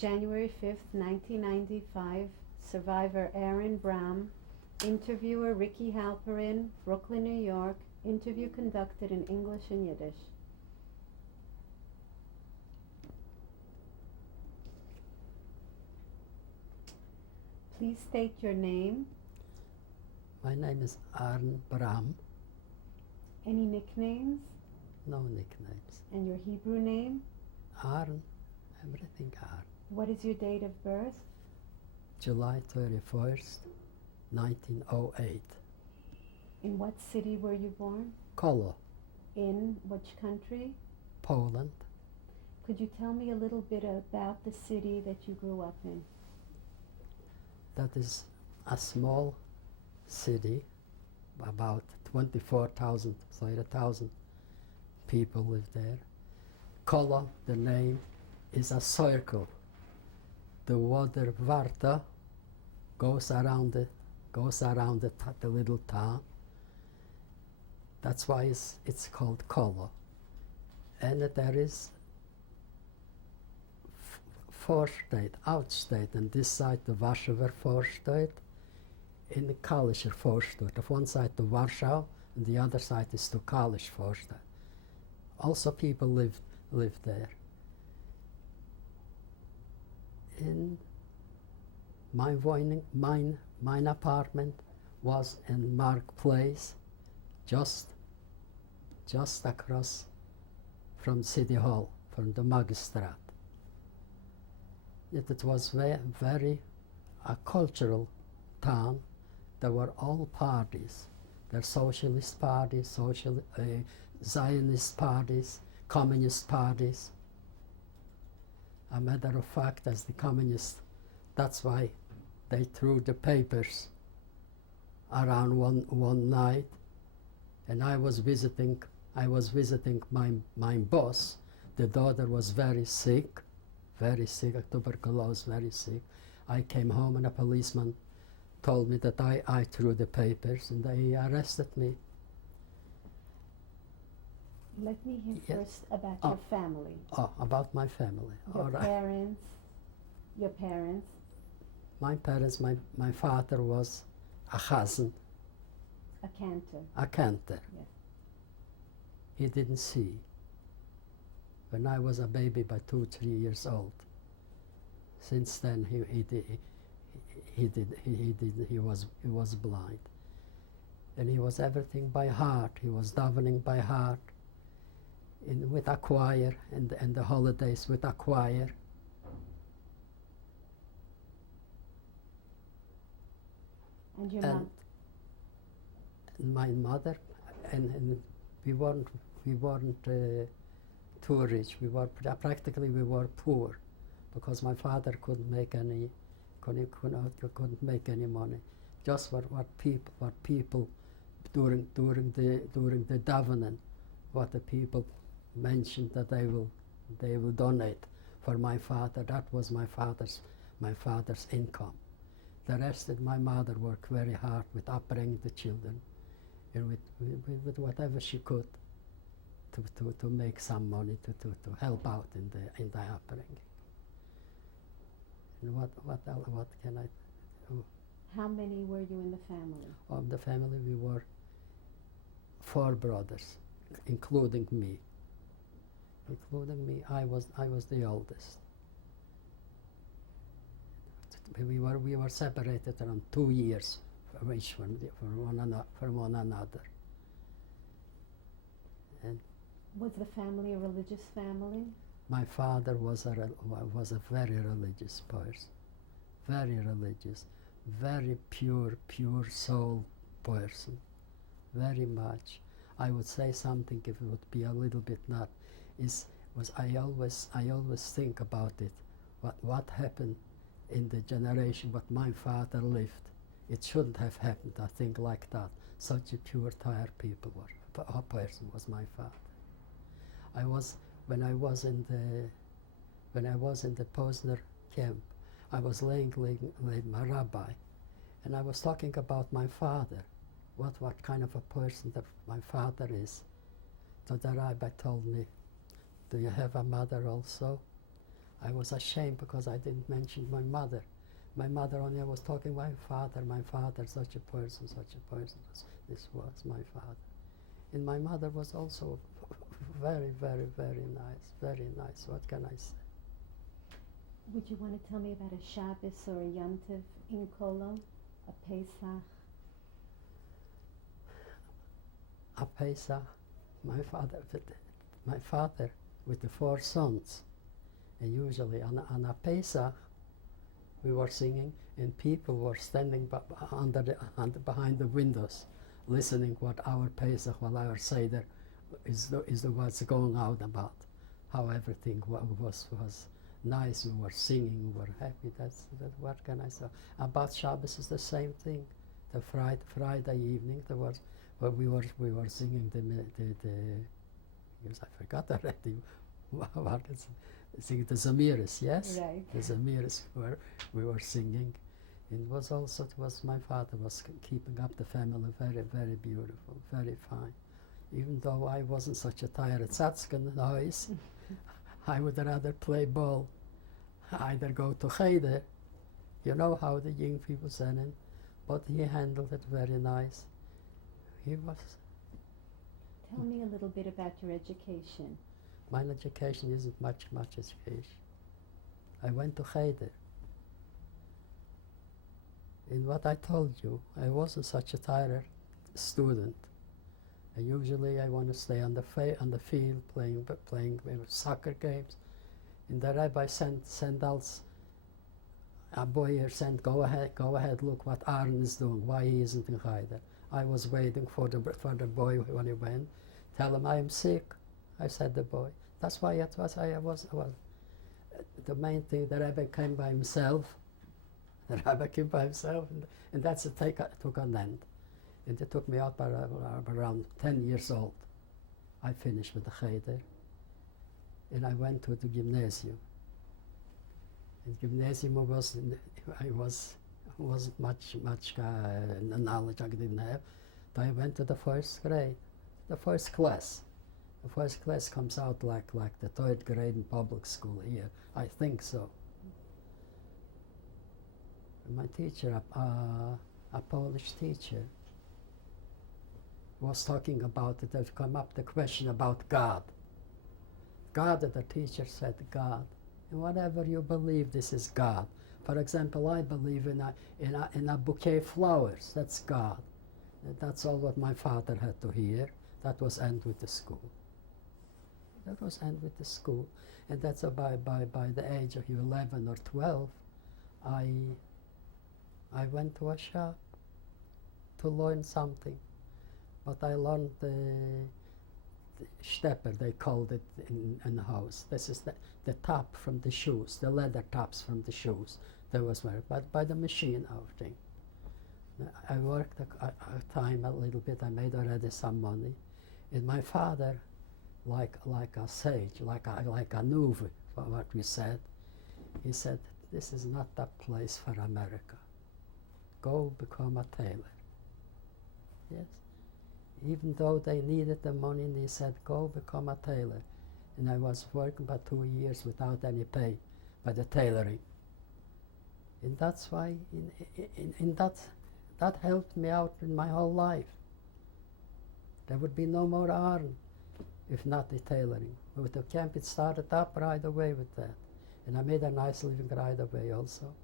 January 5th, 1995, survivor Aron Bram, interviewer Ricky Halperin, Brooklyn, New York, interview conducted in English and Yiddish. Please state your name. My name is Aron Bram. Any nicknames? No nicknames. And your Hebrew name? Aron, everything Aron. What is your date of birth? July 31st, 1908. In what city were you born? Kolo, In which country? Poland. Could you tell me a little bit about the city that you grew up in? That is a small city, about 24,000, 30,000 people live there. Kolo, the name, is a circle. The water Varta goes around the little town. That's why it's called Kolo. And there is Vorstadt, Outstate, and this side the Warschauer Vorstadt, in the Kalischer Vorstadt. Of one side the Warschau, and the other side is the Kalisch Vorstadt. Also people live there. In my apartment was in Mark Place, just across from City Hall, from the Magistrat. It was very a cultural town. There were all parties. There were socialist parties, Zionist parties, communist parties. A matter of fact, as the communists, that's why they threw the papers around one night, and I was visiting my boss. The daughter was very sick, tuberculosis, very sick. I came home and a policeman told me that I threw the papers, and they arrested me. Let me hear first about your family. Oh, about my family. Your parents. My parents, my father was a chazan. A cantor. A cantor. Yes. He didn't see. When I was a baby, by 2-3 years old. Since then, he was blind, and he was everything by heart. He was davening by heart, with a choir, and the holidays with a choir. And your mom? My mother, and we weren't too rich. We were poor, because my father couldn't make any money. Just what people during the davening, what the people mentioned that they will donate for my father. That was my father's income. The rest of my mother worked very hard with upbringing the children, and with whatever she could to make some money to help out in the upbringing. And what can I do? How many were you in the family? Of the family, we were 4 brothers, including me. I was the oldest. We were separated around 2 years from one another. And was the family a religious family? my father was a very religious person, very religious, very pure soul person, very much. I would say something if it would be a little bit not. I always think about it. What happened in the generation what my father lived? It shouldn't have happened. I think like that. Such a pure, tired people were. A person was my father. When I was in the Posner camp, I was laying with my rabbi, and I was talking about my father, what kind of a person that my father is. So the rabbi told me, "Do you have a mother also?" I was ashamed because I didn't mention my mother. My mother only was talking my father, such a person, such a person. This was my father. And my mother was also very, very, very nice, very nice. What can I say? Would you want to tell me about a Shabbos or a Yom Tov in Kolo, a Pesach? A Pesach, my father with the 4 sons. And usually on a Pesach, we were singing, and people were standing behind the windows, listening what our Pesach, what our Seder is what's going out about, how everything was nice. We were singing, we were happy. That's what can I say? About Shabbos is the same thing. The Friday evening, there was we were singing the yes, I forgot already. What is singing the Zamiris, yes? Right. The Zamiris we were singing. It was my father was keeping up the family very, very beautiful, very fine. Even though I wasn't such a tired Satskan noise, I would rather play ball, either go to Cheder, you know how the young people said it, but he handled it very nice. He was. Tell me a little bit about your education. My education isn't much education. I went to Cheder. In what I told you, I wasn't such a tired student. And usually I want to stay on the field playing soccer games. And the rabbi sent us a boy here, sent, go ahead, look what Aron is doing, why he isn't in Cheder. I was waiting for the boy when he went. Tell him I am sick. I said the boy. That's why I was. The main thing, the rabbi came by himself. The rabbi came by himself, and that's it took an end. And it took me out by around 10 years old. I finished with the Cheder, and I went to the gymnasium. In gymnasium wasn't much knowledge I didn't have. But I went to the 1st grade, the 1st class. The 1st class comes out like the 3rd grade in public school here. I think so. And my teacher, a Polish teacher, was talking about it. There's come up the question about God. God, the teacher said God. And whatever you believe, this is God. For example, I believe in a bouquet of flowers. That's God. That's all what my father had to hear. That was end with the school. That was end with the school. And that's by the age of 11 or 12, I went to a shop to learn something. But I learned the stepper, they called it in the house. This is the top from the shoes, the leather tops from the shoes. That was by the machine thing. I worked a time a little bit. I made already some money. And my father, like a sage, like a nuve, for what we said, he said, this is not the place for America. Go become a tailor. Yes. Even though they needed the money, and he said, go become a tailor. And I was working for 2 years without any pay by the tailoring. And that's why, that helped me out in my whole life. There would be no more Aron if not the tailoring. With the camp, it started up right away with that. And I made a nice living right away also.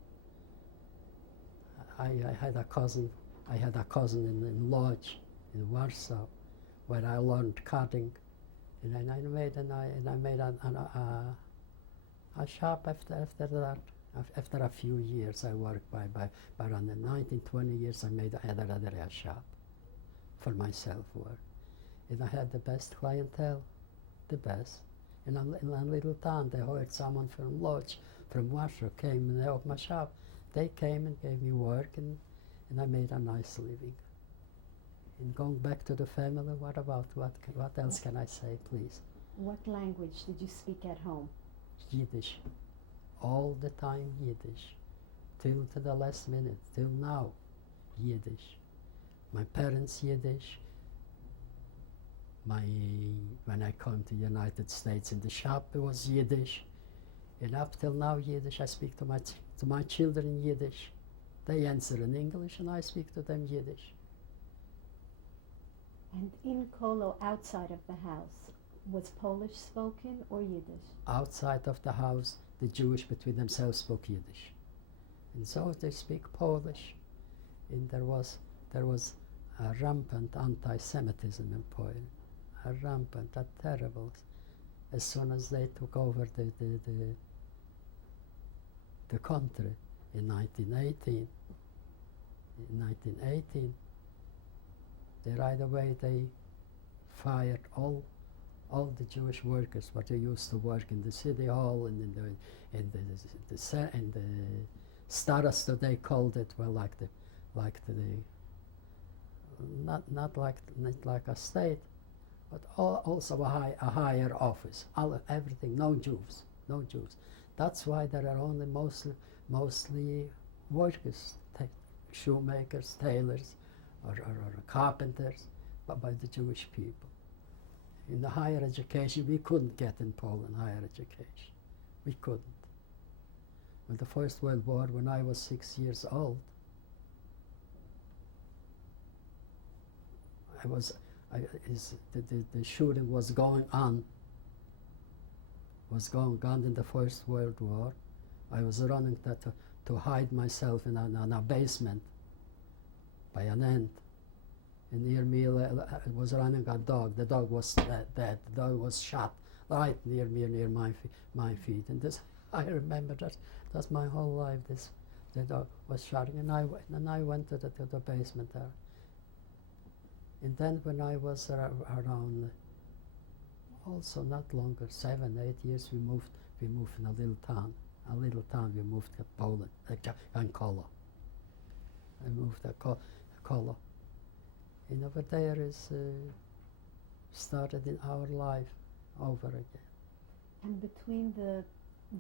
I had a cousin in Lodz, in Warsaw, where I learned cutting, and I made a shop after that. After a few years, I worked by around 19, 20 years. I had a shop for myself work, and I had the best clientele, the best. In a little town, they heard someone from Lodz, from Warsaw, came and they opened my shop. They came and gave me work, and I made a nice living. And going back to the family, what else can I say, please? What language did you speak at home? Yiddish. All the time Yiddish. Till to the last minute, till now, Yiddish. My parents Yiddish. When I came to the United States in the shop, it was Yiddish. And up till now, Yiddish, I speak to my children in Yiddish. They answer in English, and I speak to them Yiddish. And in Kolo, outside of the house, was Polish spoken or Yiddish? Outside of the house, the Jewish between themselves spoke Yiddish. And so they speak Polish. And there was a rampant anti-Semitism in Poland. A rampant, a terrible. As soon as they took over the country in 1918, they right away they fired all the Jewish workers what they used to work in the city hall and in the starosta they called it, well, not like a state, but also a higher office. Everything, no Jews. That's why there are only mostly workers, shoemakers, tailors, or carpenters, but by the Jewish people. In the higher education, we couldn't get in Poland higher education. We couldn't. In the First World War, when I was 6 years old, the shooting was going on in the First World War. I was running to hide myself in a basement by an ant. And near me was running a dog. The dog was dead. The dog was shot right near me, near my feet. And this, I remember that's my whole life. The dog was shot, and I went to the basement there. And then when I was around, also not longer, 7, 8 years, we moved in a little town. We moved to Poland, Kolo. I moved to Kolo. And over there is started in our life over again. And between the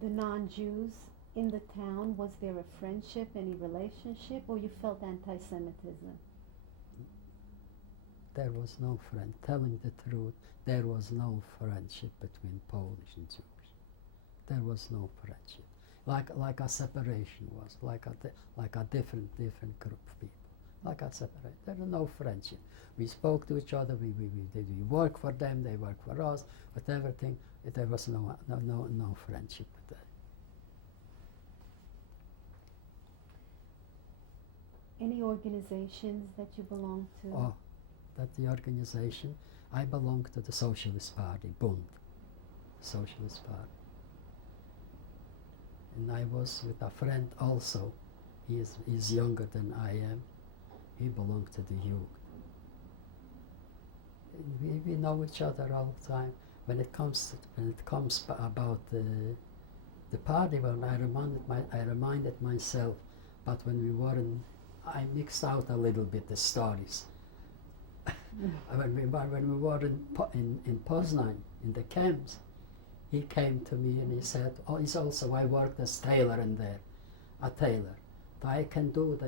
non-Jews in the town, was there a friendship, any relationship, or you felt anti-Semitism? There was no friend. Telling the truth, there was no friendship between Polish and Jews. There was no friendship. Like a separation was, like a different group of people. Like I separate. There was no friendship. We spoke to each other. We worked for them. They worked for us. But everything, there was no friendship with them. Any organizations that you belong to? Oh, that the organization. I belong to the Socialist Party, Bund, Socialist Party. And I was with a friend also. He's younger than I am. He belonged to the Jugend. We know each other all the time. When it comes about the party, well, I reminded myself, but when we were I mixed out a little bit the stories. When we were in Poznan, in the camps, he came to me and he said, "Oh, I worked as tailor in there, a tailor. I can do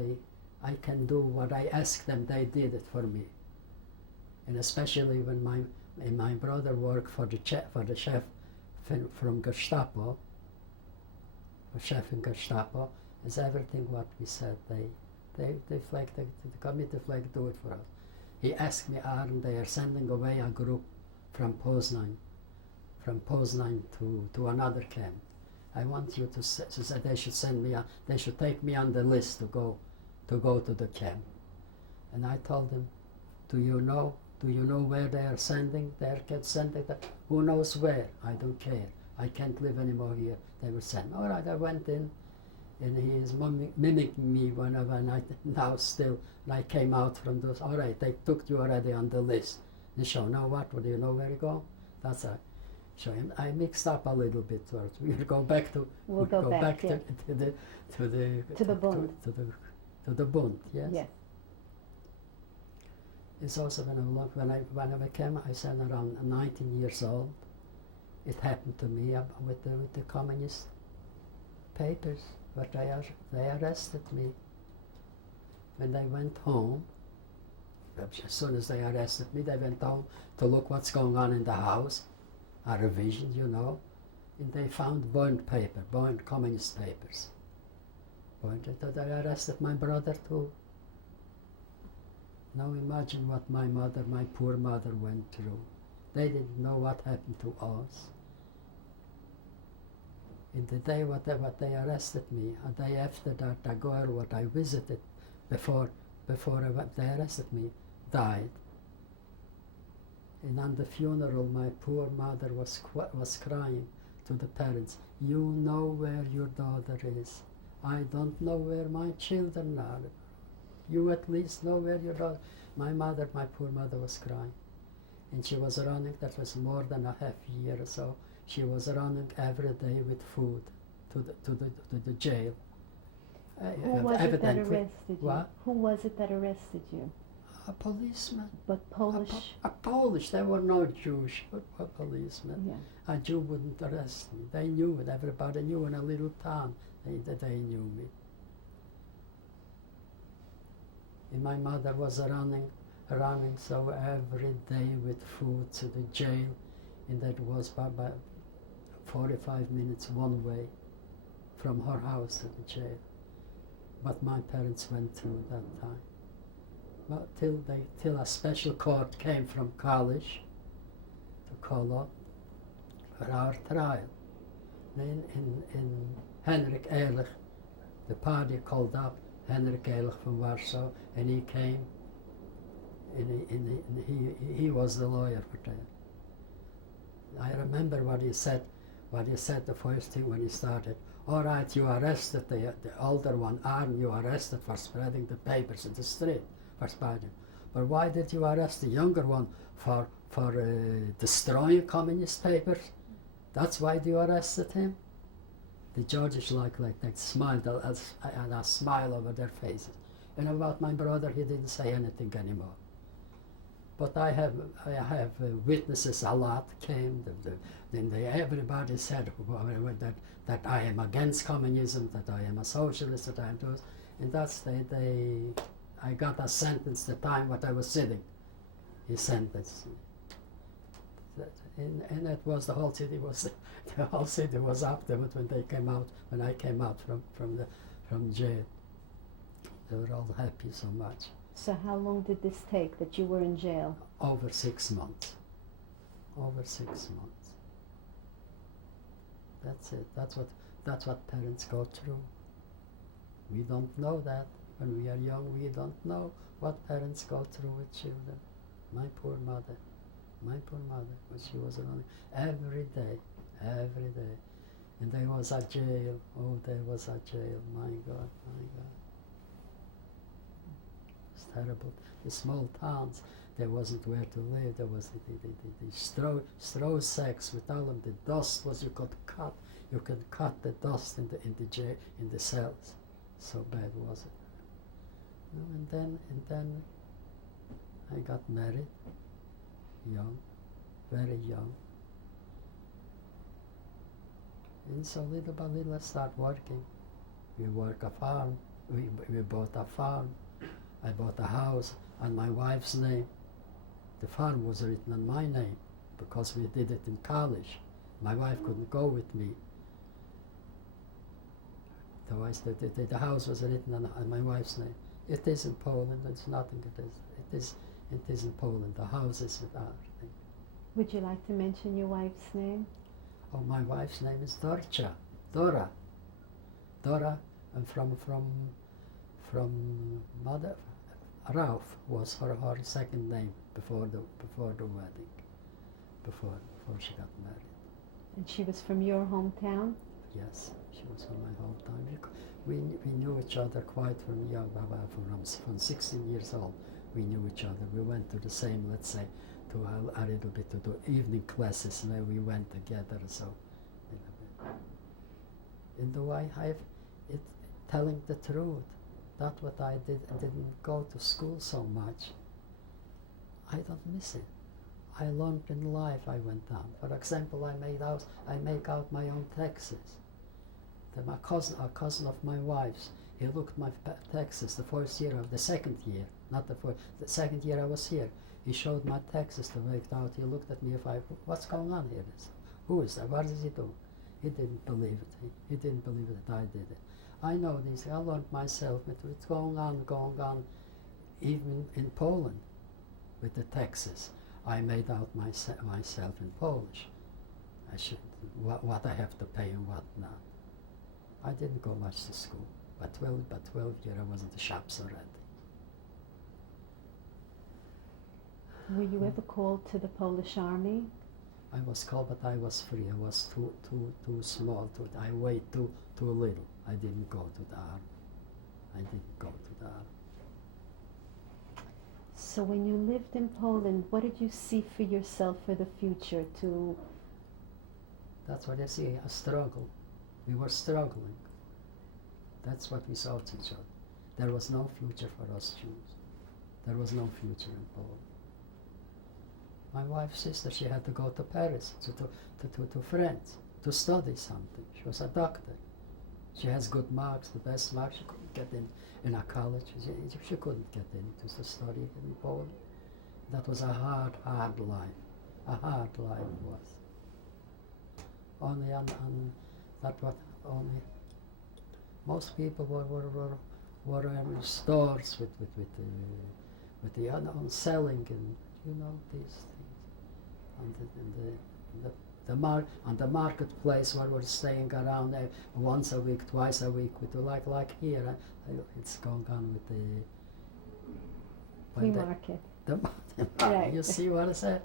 what I asked them. They did it for me." And especially when my brother worked for the chef from Gestapo, the chef in Gestapo, is everything what we said. The committee flag do it for us. He asked me, "Aron, they are sending away a group from Poznan to another camp. I want you to say they should they should take me on the list to go to the camp." And I told him, do you know where they are sending? They are sending who knows where? I don't care. I can't live anymore here. They were sent. All right, I went in, and he is mimicking me whenever I came out from those. All right, they took you already on the list. And so now what? Do you know where to go? That's right. So I mixed up a little bit. We'll go back to the Bund. To the Bund, yes. Yes. It's also when I became, I said around 19 years old, it happened to me with the communist papers. But they arrested me when they went home. As soon as they arrested me, they went home to look what's going on in the house. A revision, and they found burned paper, burned communist papers. They arrested my brother too. Now imagine what my mother, my poor mother, went through. They didn't know what happened to us. In the day what they arrested me, a day after that, the girl what I visited before they arrested me died. And on the funeral, my poor mother was crying to the parents, "You know where your daughter is. I don't know where my children are. You at least know where your daughter." My poor mother was crying. And she was running, that was more than a half year or so. She was running every day with food to the jail. Who was it that arrested you? What? Who was it that arrested you? A policeman. But Polish? A Polish. There were no Jewish, but a policeman. Yeah. A Jew wouldn't arrest me. They knew it. Everybody knew in a little town. They knew me. And my mother was running so every day with food to the jail, and that was by 45 minutes one way from her house to the jail. But my parents went through that time. Well, till a special court came from college to call up for our trial. Then in Henrik Ehrlich, the party called up Henrik Ehrlich from Warsaw, and he came, and he was the lawyer for that. I remember what he said the first thing when he started. "All right, you arrested the older one, Aron, you arrested for spreading the papers in the street, for spreading. But why did you arrest the younger one for destroying communist papers? That's why you arrested him?" The judges like they smiled, and a smile over their faces. And about my brother, he didn't say anything anymore. But I have witnesses a lot came. Then everybody said that I am against communism, that I am a socialist, that I am those, and that's I got a sentence the time what I was sitting. He sentenced me. And it was the whole city was up there when I came out from jail. They were all happy so much. So how long did this take that you were in jail? Over 6 months. Over 6 months. That's it. That's what parents go through. We don't know that. When we are young, we don't know what parents go through with children. My poor mother, when she was running every day. And there was a jail. Oh, there was a jail. My God. It's terrible. The small towns, there wasn't where to live. There was the straw sacks with all of the dust was you could cut the dust in the jail, in the cells. So bad was it. And then I got married, young, very young. And so little by little I start working. We work a farm. We bought a farm. I bought a house on my wife's name. The farm was written on my name because we did it in college. My wife couldn't go with me. So the house was written on my wife's name. It is in Poland. It's nothing. It is in Poland. The house is with our name. Would you like to mention your wife's name? Oh, my wife's name is Dora. And from mother, Ralph was her second name before the wedding, before she got married. And she was from your hometown? Yes, she was from my hometown. We knew each other quite from young, from 16 years old. We knew each other. We went to the same, let's say, to a little bit to the evening classes where we went together. So, in the way telling the truth. That's what I did. I didn't go to school so much. I don't miss it. I learned in life. I went on. For example, I make out my own taxes. A cousin of my wife's, he looked my taxes the second year, not the first. The second year I was here, he showed my taxes to make out. He looked at me. What's going on here? Who is that? What is he doing? He didn't believe it. He didn't believe that I did it. I know this. I learned myself. It's going on. Even in Poland, with the taxes, I made out myself in Polish. I should what I have to pay and what not. I didn't go much to school. But 12 years I was in the shops already. Were you ever called to the Polish army? I was called, but I was free. I was too small. I weighed too little. I didn't go to the army. So when you lived in Poland, what did you see for yourself for the future? That's what I see, a struggle. We were struggling. That's what we saw to each other. There was no future for us Jews. There was no future in Poland. My wife's sister, she had to go to Paris, to France, to study something. She was a doctor. She has good marks, the best marks. She couldn't get in a college. She couldn't get in to study in Poland. That was a hard life. A hard life it was. Only most people were in stores with the on selling and these things. On the marketplace where we're staying around once a week, twice a week, with like here, it's going on with the flea market. The Right. You see what I said?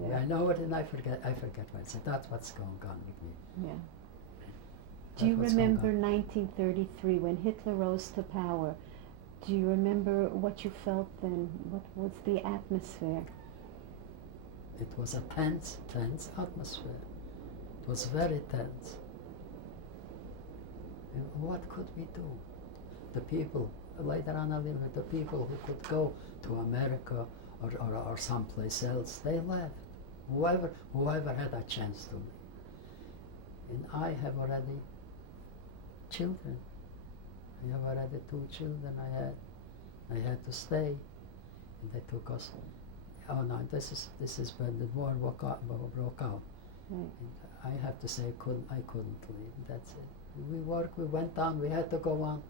Yeah. I know it and I forget what I said. That's what's going on with me. Yeah. Do you remember 1933 when Hitler rose to power? Do you remember what you felt then? What was the atmosphere? It was a tense atmosphere. It was very tense. And what could we do? The people, later on the people who could go to America or someplace else, they left. Whoever had a chance to leave. And I have already children. I have already 2 children I had to stay. And they took us. Oh no, this is when the war broke out. Right. And I have to say I couldn't leave. That's it. We went on, we had to go on.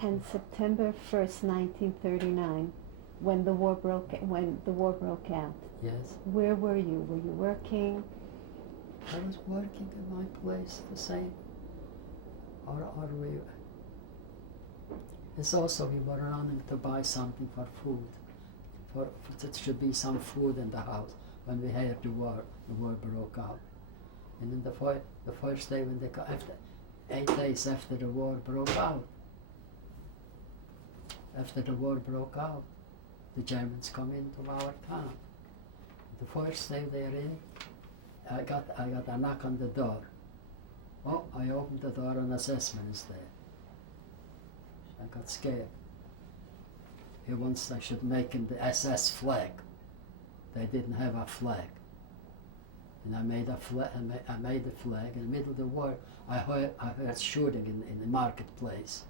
And September 1st, 1939, when the war broke out. Yes. Where were you? Were you working? I was working in my place the same. Or we it's also we were running to buy something for food. There should be some food in the house when we heard the war broke out. And then the first day when after 8 days after the war broke out, the Germans come into our town. The first day they're in, I got a knock on the door. Oh, I opened the door and assessment is there. I got scared. He wants I should make him the SS flag. They didn't have a flag. And I made a flag. I made a flag in the middle of the war. I heard shooting in the marketplace.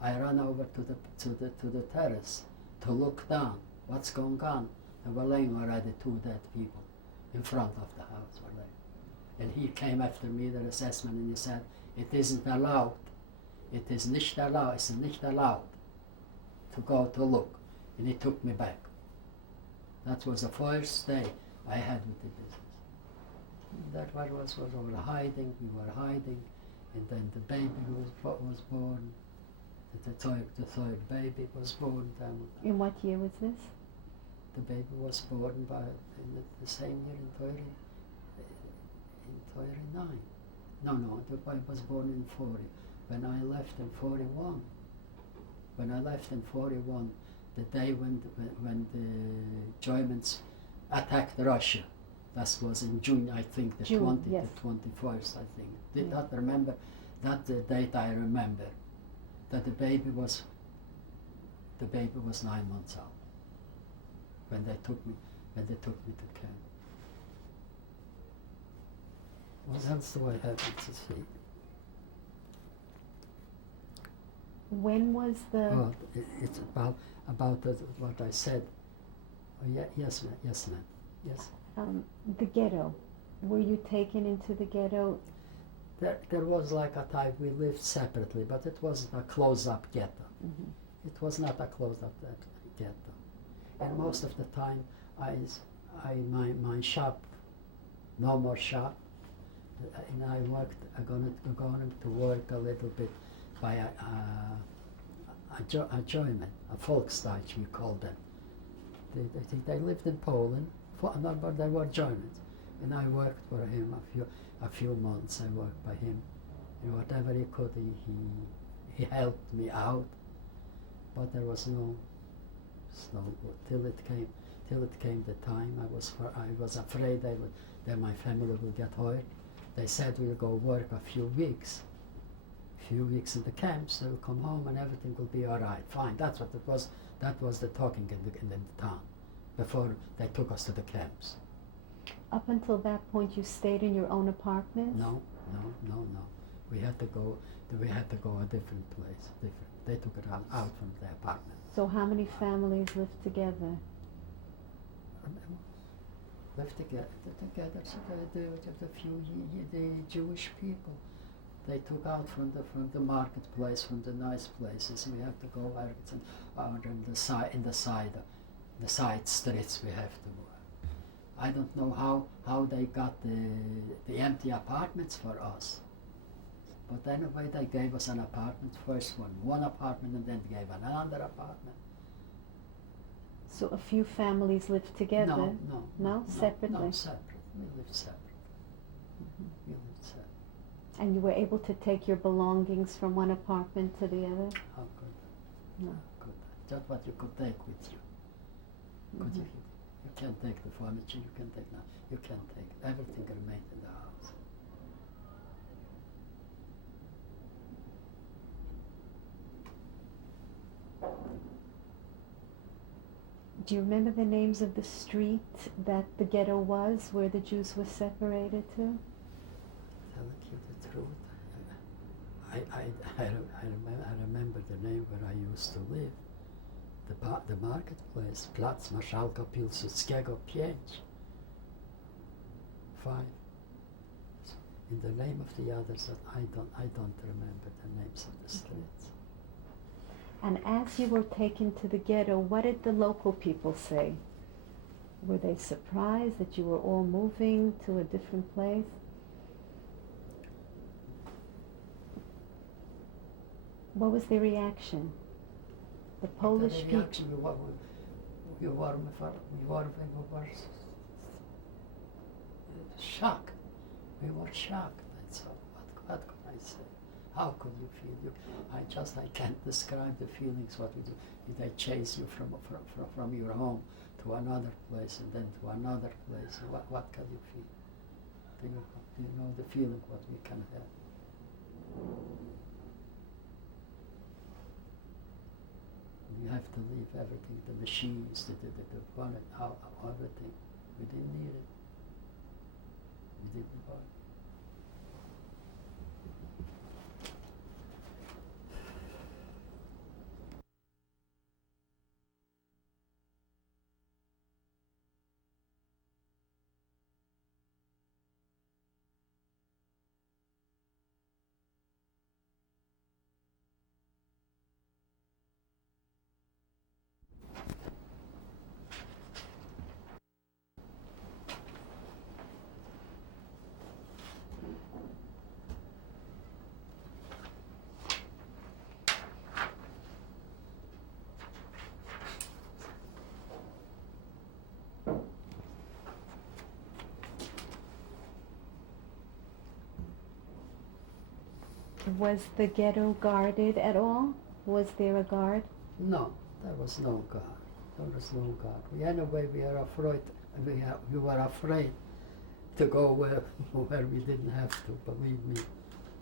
I ran over to the terrace to look down. What's going on? There were laying already 2 dead people in front of the house. And he came after me, the assessment, and he said, "It isn't allowed. It is nicht allowed. It's nicht allowed to go to look." And he took me back. That was the first day I had with the business. And that was we were hiding. And then the baby was born. The third baby was born. Then In what year was this? the baby was born in the same year in 39. No, the baby was born in 40. When I left in 41, the day when the Germans attacked Russia, that was in June, I think, the 21st, I think. Did not remember that the date. I remember that the baby was 9 months old when they took me to camp. What else do I have to see? When was the... Oh, it's about what I said. Oh, yes, ma'am. Yes. The ghetto. Were you taken into the ghetto? There was like a time we lived separately, but it wasn't a close-up ghetto. Mm-hmm. It was not a closed-up ghetto. And most of the time, my shop, no more shop, and I worked. I going to work a little bit by a German, a Volksdeutsch we call them. They lived in Poland, but they were Germans, and I worked for him a few months. I worked by him, and whatever he could, he helped me out. But there was no good till it came the time. I was afraid that my family would get hurt. They said we'll go work a few weeks in the camps. They'll come home and everything will be all right. Fine. That's what it was. That was the talking in the town before they took us to the camps. Up until that point, you stayed in your own apartment? No. We had to go a different place. They took it out from the apartment. So how many families lived together? Lived together. So the Jewish people. They took out from the marketplace, from the nice places. We have to go out in the side streets. We have to. I don't know how they got the empty apartments for us. But anyway, they gave us an apartment. First one apartment, and then gave another apartment. So a few families lived together? No, separately? No, separate. We lived separate. Mm-hmm. We lived separate. And you were able to take your belongings from one apartment to the other? How could I? No. How could I? Just what you could take with you. Mm-hmm. You can't take the furniture, you can't take now. You can't take everything remained in the house. Do you remember the names of the street that the ghetto was, where the Jews were separated to? Telling you the truth, I remember the name where I used to live. The marketplace, Plac Marszałka Piłsudskiego 5. In the name of the others, I don't remember the names of the streets. And as you were taken to the ghetto, what did the local people say? Were they surprised that you were all moving to a different place? What was their reaction? The Polish people? The reaction, we were shocked. We were shocked. That's all. What could I say? How could you feel? I can't describe the feelings. What we do? They chase you from your home to another place and then to another place. What can you feel? Do you know the feeling what we can have? You have to leave everything, the machines, the bonnet, everything. We didn't need it. We didn't buy it. Was the ghetto guarded at all? Was there a guard? No, there was no guard. There was no guard. Anyway, we were afraid. We were afraid to go where we didn't have to. Believe me,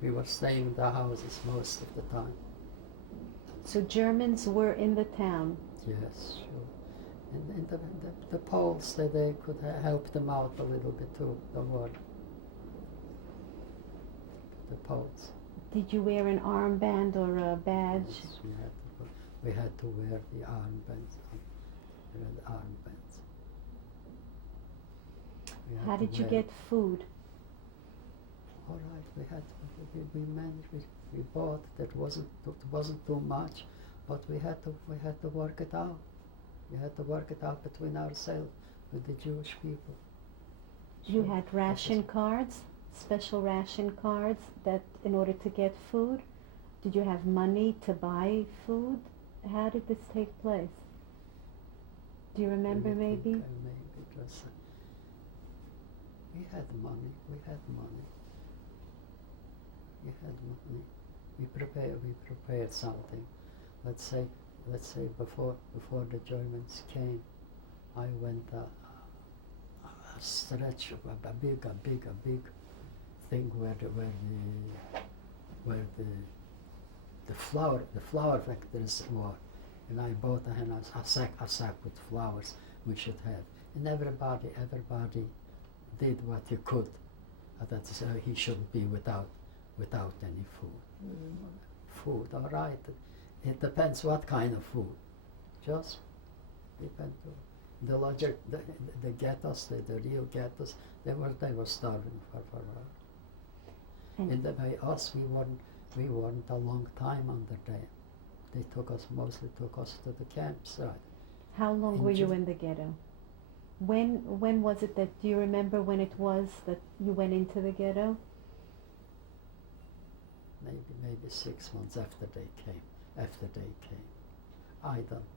we were staying in the houses most of the time. So Germans were in the town? Yes, sure. And the Poles, they could help them out a little bit too. Don't worry. The Poles. Did you wear an armband or a badge? Yes, we had to wear the armbands. We had armbands. We had How to did you wear- get food? All right, we managed. We bought. It wasn't too much, but we had to work it out. We had to work it out between ourselves with the Jewish people. You So had that ration was- cards, special ration cards that in order to get food? Did you have money to buy food? How did this take place? Do you remember Let me maybe? think, maybe it was. We had money. We had money. We had money. We prepared something. Let's say before the Germans came, I went a stretch of a big thing where the flower factories were, and I bought a sack with flowers we should have, and everybody did what he could. That is, he shouldn't be without any food. Food, all right. It depends what kind of food. Just depend on the logic, the ghettos, the real ghettos. They were starving for a while. And by us, we weren't a long time under them. They mostly took us to the camps, right? How long were you in the ghetto? When was it that, do you remember when it was that you went into the ghetto? Maybe 6 months after they came. I don't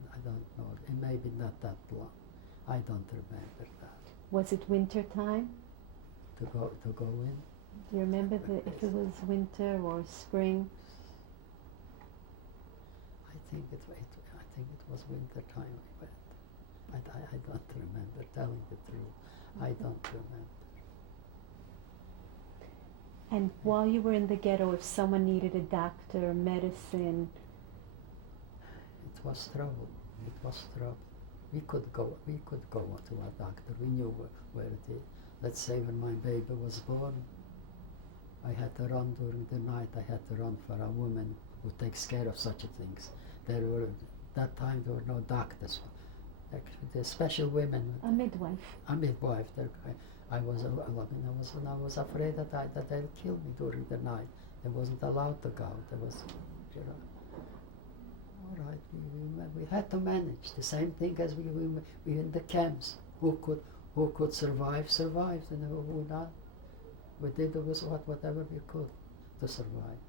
know. It maybe not that long. I don't remember that. Was it winter time? To go in. Do you remember if it was winter or spring? I think it was winter time we went. I don't remember, telling the truth. I don't remember. And while you were in the ghetto, if someone needed a doctor, medicine, It was trouble. We could go to a doctor. We knew where it is. Let's say when my baby was born, I had to run during the night. I had to run for a woman who takes care of such things. That time there were no doctors. The special women. a midwife. A midwife. I was afraid that they'll kill me during the night. I wasn't allowed to go. There was, all right. We had to manage the same thing as we in the camps. Who could survive, survived, and who not. We did whatever we could to survive.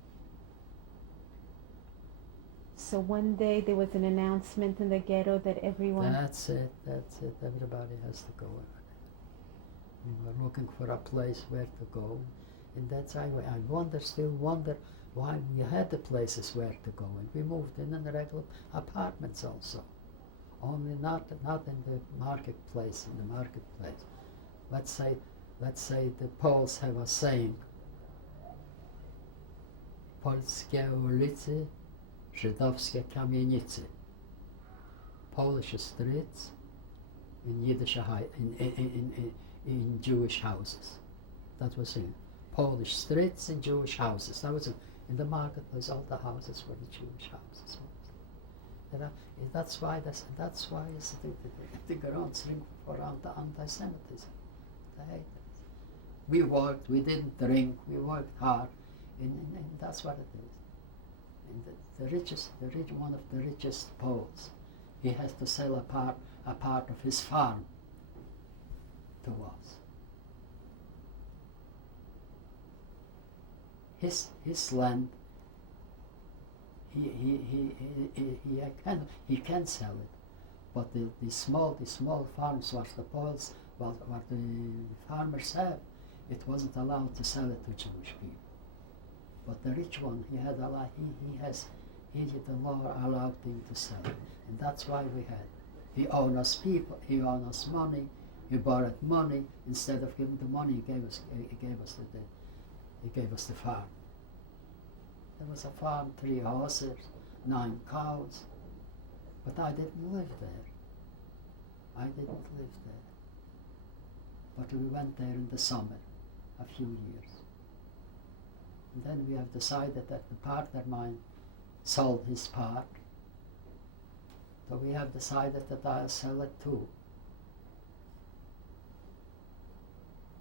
So one day there was an announcement in the ghetto that everyone... That's it. Everybody has to go. We were looking for a place where to go, and that's how I still wonder why we had the places where to go, and we moved in the regular apartments also. Only not in the marketplace. Let's say the Poles have a saying: Polskie ulice, żydowskie kamienice. Polish streets in Yiddish in Jewish houses. That was it. Polish streets and Jewish houses. That was it. In the marketplace, all the houses were the Jewish houses. That's why it's the grounds for anti-Semitism. They hate it. We worked, we didn't drink, we worked hard, and that's what it is. And one of the richest Poles, he has to sell a part of his farm to us. His land, he can sell it, but the small farms what the Poles, what the farmers have, it wasn't allowed to sell it to Jewish people. But the rich one, he had the law allowed him to sell it, and that's why we had. He owned us people, he owned us money, he borrowed money. Instead of giving the money, he gave us the farm. There was a farm, 3 horses, 9 cows, but I didn't live there. But we went there in the summer, a few years. And then we have decided that the partner mine sold his part. So we have decided that I'll sell it too.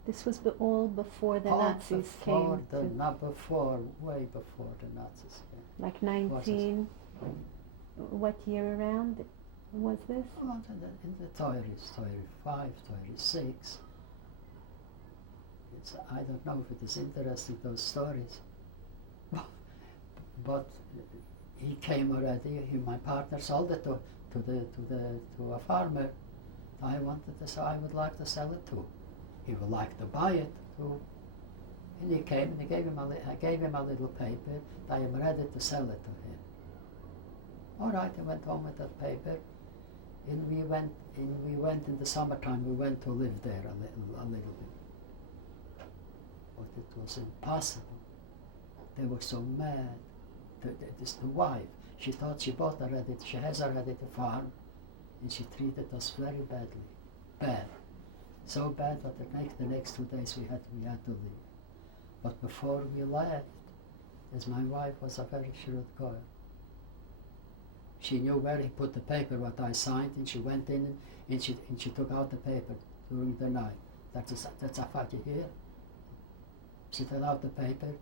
This was all before the All Nazis before came. not before, way before the Nazis came. Like 19. What year around was this? Oh, in the Tories, Tory 5, Tory 6. I don't know if it is interesting, those stories. But he came already. My partner sold it to a farmer. I would like to sell it to. He would like to buy it too. And he came and I gave him a little paper. I am ready to sell it to him. All right, I went home with that paper, and we went in the summertime. We went to live there a little bit, but it was impossible. They were so mad. The wife, she thought she has already the farm, and she treated us very badly, bad, so bad that the next 2 days we had to leave. But before we left, as my wife was a very shrewd girl, she knew where he put the paper what I signed, and she went in and she took out the paper during the night. That's a fact, you hear? She took out the paper,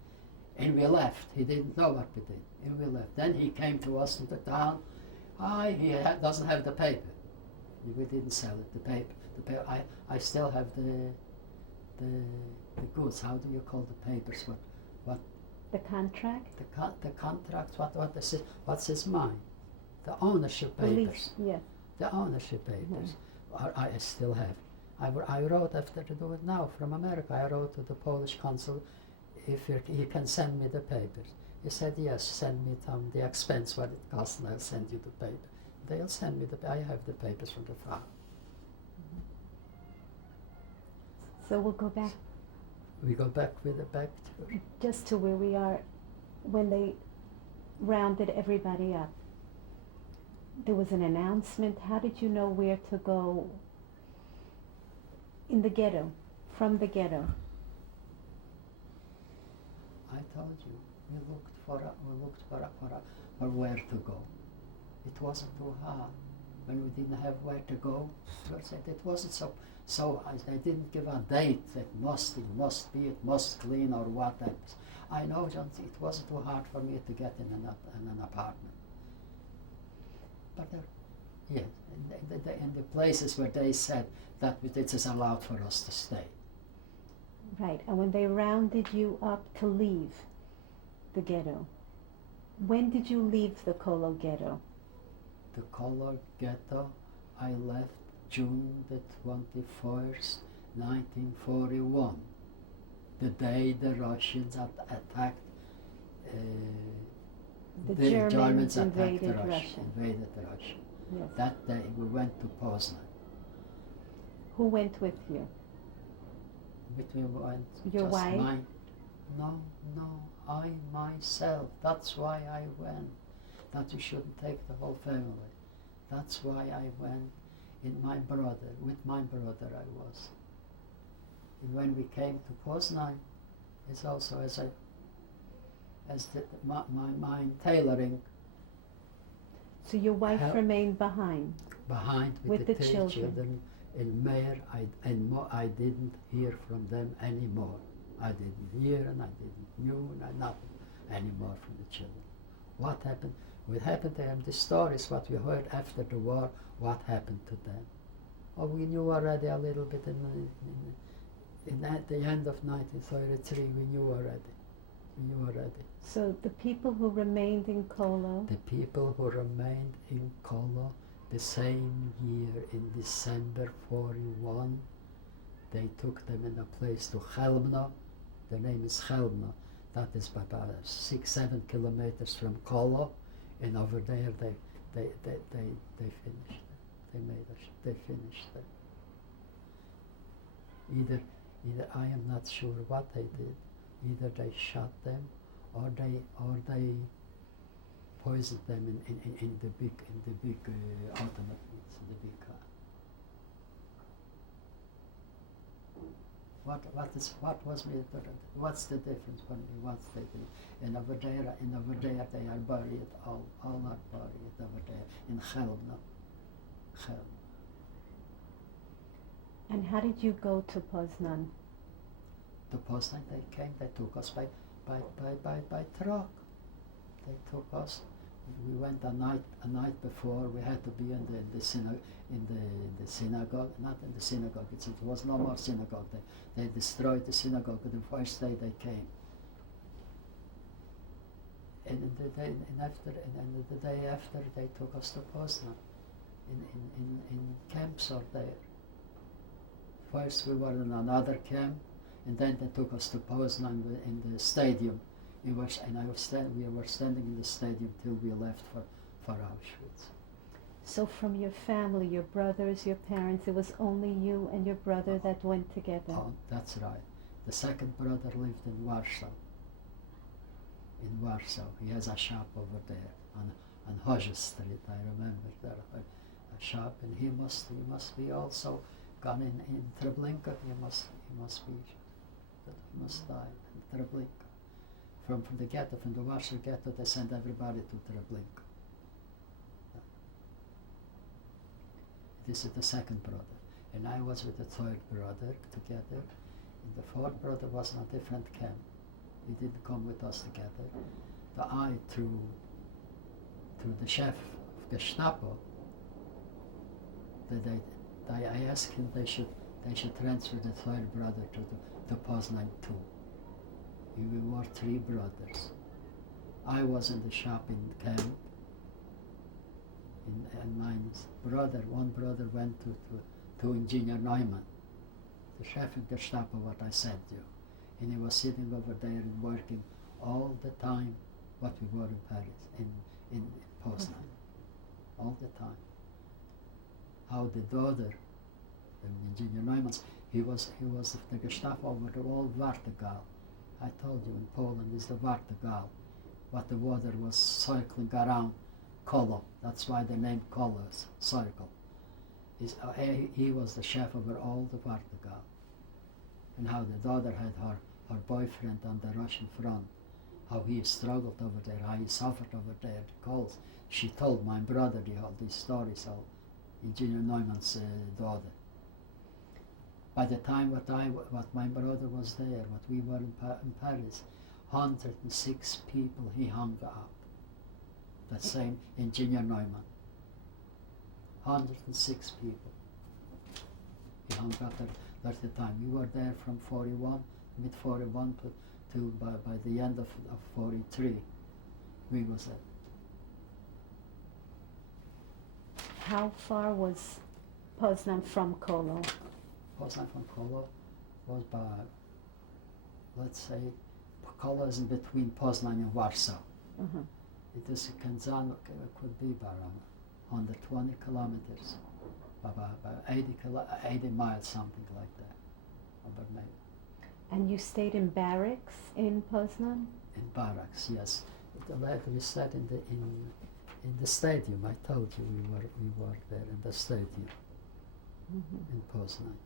and we left. He didn't know what we did, and we left. Then he came to us in the town. He doesn't have the paper. We didn't sell it. The paper. I still have the goods. How do you call the papers? What? The contract. The contract. What is it? What's his mind? The ownership papers. Lease, yes. The ownership papers. I still have. I wrote after to do it now from America. I wrote to the Polish consul if he can send me the papers. He said yes, send me the expense what it costs, and I'll send you the paper. They'll send me I have the papers from the farm. So we'll go back. We go back Just to where we are when they rounded everybody up. There was an announcement. How did you know where to go in the ghetto, from the ghetto? I told you, we looked for where to go. It wasn't too hard. When we didn't have where to go, it wasn't so I didn't give a date that it must clean or whatever. I know, John, it wasn't too hard for me to get in an apartment. But yes, in the places where they said that it is allowed for us to stay. Right, and when they rounded you up to leave the ghetto, when did you leave the Kolo ghetto? The Kolo ghetto, I left June the 21st, 1941, the day the Russians attacked. The Germans attacked invaded Russia. Yes. That day we went to Poznan. Who went with you? We went. Your just wife? No, I myself. That's why I went. That you shouldn't take the whole family. That's why I went. With my brother I was. And when we came to Poznan, it's also my tailoring. So your wife remained behind with the three children. In Meir, I didn't hear from them anymore. I didn't hear and I didn't knew and nothing anymore from the children. What happened? What happened to them? The stories what we heard after the war. What happened to them? Oh, we knew already a little bit at the end of 1933. We knew already. So the people who remained in Kolo. The people who remained in Kolo. The same year, in December 41, they took them in a place to Chelmno. The name is Chelmno. That is about 6-7 kilometers from Kolo, and over there they finished. They finished them. Either I am not sure what they did. Either they shot them, or they poisoned them in the big automobiles, in the big car. What's the difference for me? What's the difference? And over there they are buried. All are buried over there in Chelmno. And how did you go to Poznan? to Poznan. They came. They took us by truck. They took us. We went a night before. We had to be in the synagogue. Not in the synagogue. It was no more synagogue. They destroyed the synagogue the first day they came. And the day after they took us to Poznan. In camps out there. First we were in another camp, and then they took us to Poznan in the stadium. We were standing in the stadium till we left for Auschwitz. So from your family, your brothers, your parents, it was only you and your brother that went together? Oh, that's right. The second brother lived in Warsaw. In Warsaw. He has a shop over there on Hodges Street. I remember there. A shop, and he must be also gone in Treblinka. He must die in Treblinka. From the ghetto, from the Warsaw ghetto, they sent everybody to Treblinka. This is the second brother, and I was with the third brother together, and the fourth brother was in a different camp. He didn't come with us together. Through the chef of Gestapo, I asked him they should transfer the third brother to Poznan too. We were three brothers. I was in the shop in camp, and one brother went to Engineer Neumann, the chef in Gestapo, what I said to you. And he was sitting over there and working all the time what we were in Paris, in Poznan, all the time. How the daughter, Engineer Neumann, he was the Gestapo over the old Wartegal. I told you in Poland is the Wartegal, what the water was circling around Kolo. That's why the name Kolo is circle. He was the chef over all the Wartegal. And how the daughter had her boyfriend on the Russian front, how he struggled over there, how he suffered over there, the colds. She told my brother all these stories, all Engineer Neumann's daughter. By the time what my brother was there, what we were in Paris, 106 people he hung up. That same Engineer Neumann. 106 people he hung up at the time. We were there from 41, mid-41 to by the end of 43. We was there. How far was Poznan from Kolo? Poznan from Kolo was by, let's say, Kolo is in between Poznan and Warsaw. Mm-hmm. It is Kenzan, could be around 120 kilometers, about 80 miles, something like that. About maybe. And you stayed in barracks in Poznan? In barracks, yes. We stayed in the stadium. I told you we were there in the stadium, mm-hmm. in Poznan.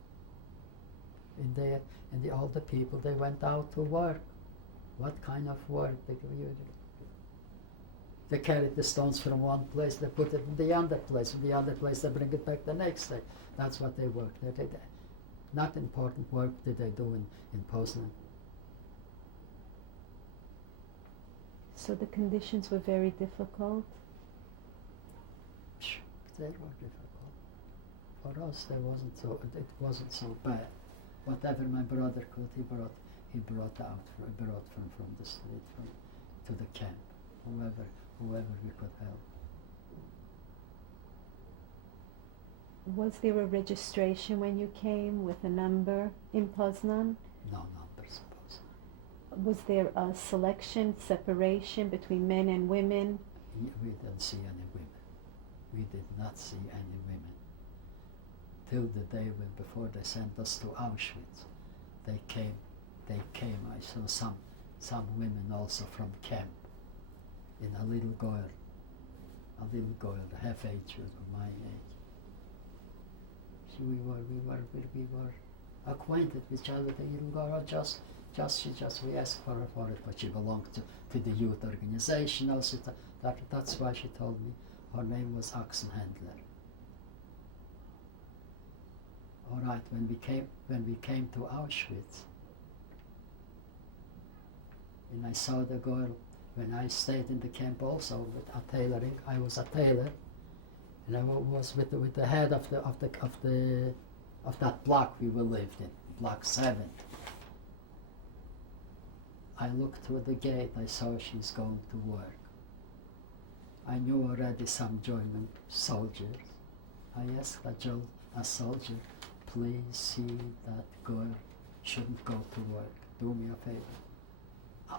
In there, and all the people, they went out to work. What kind of work? They carried the stones from one place, they put it in the other place. In the other place, they bring it back the next day. That's what they worked. Not important work did they do in Poznan. So the conditions were very difficult? They were difficult. For us, it wasn't so bad. Whatever my brother could, he brought from the street, to the camp, whoever we could help. Was there a registration when you came with a number in Poznan? No numbers in Poznan. Was there a selection, separation between men and women? We didn't see any women. We did not see any women. Till the day before they sent us to Auschwitz. They came, I saw some women also from camp, in a little girl, half age of my age. So we were acquainted with each other. The little girl we asked for it, but she belonged to the youth organization also. That's why she told me her name was Oxenhandler. All right, when we came to Auschwitz, And I saw the girl when I stayed in the camp also with a tailoring. I was a tailor, and I was with the head of that block we lived in, block 7. I looked through the gate. I saw she's going to work. I knew already some German soldiers. I asked a soldier, please see that girl shouldn't go to work. Do me a favor.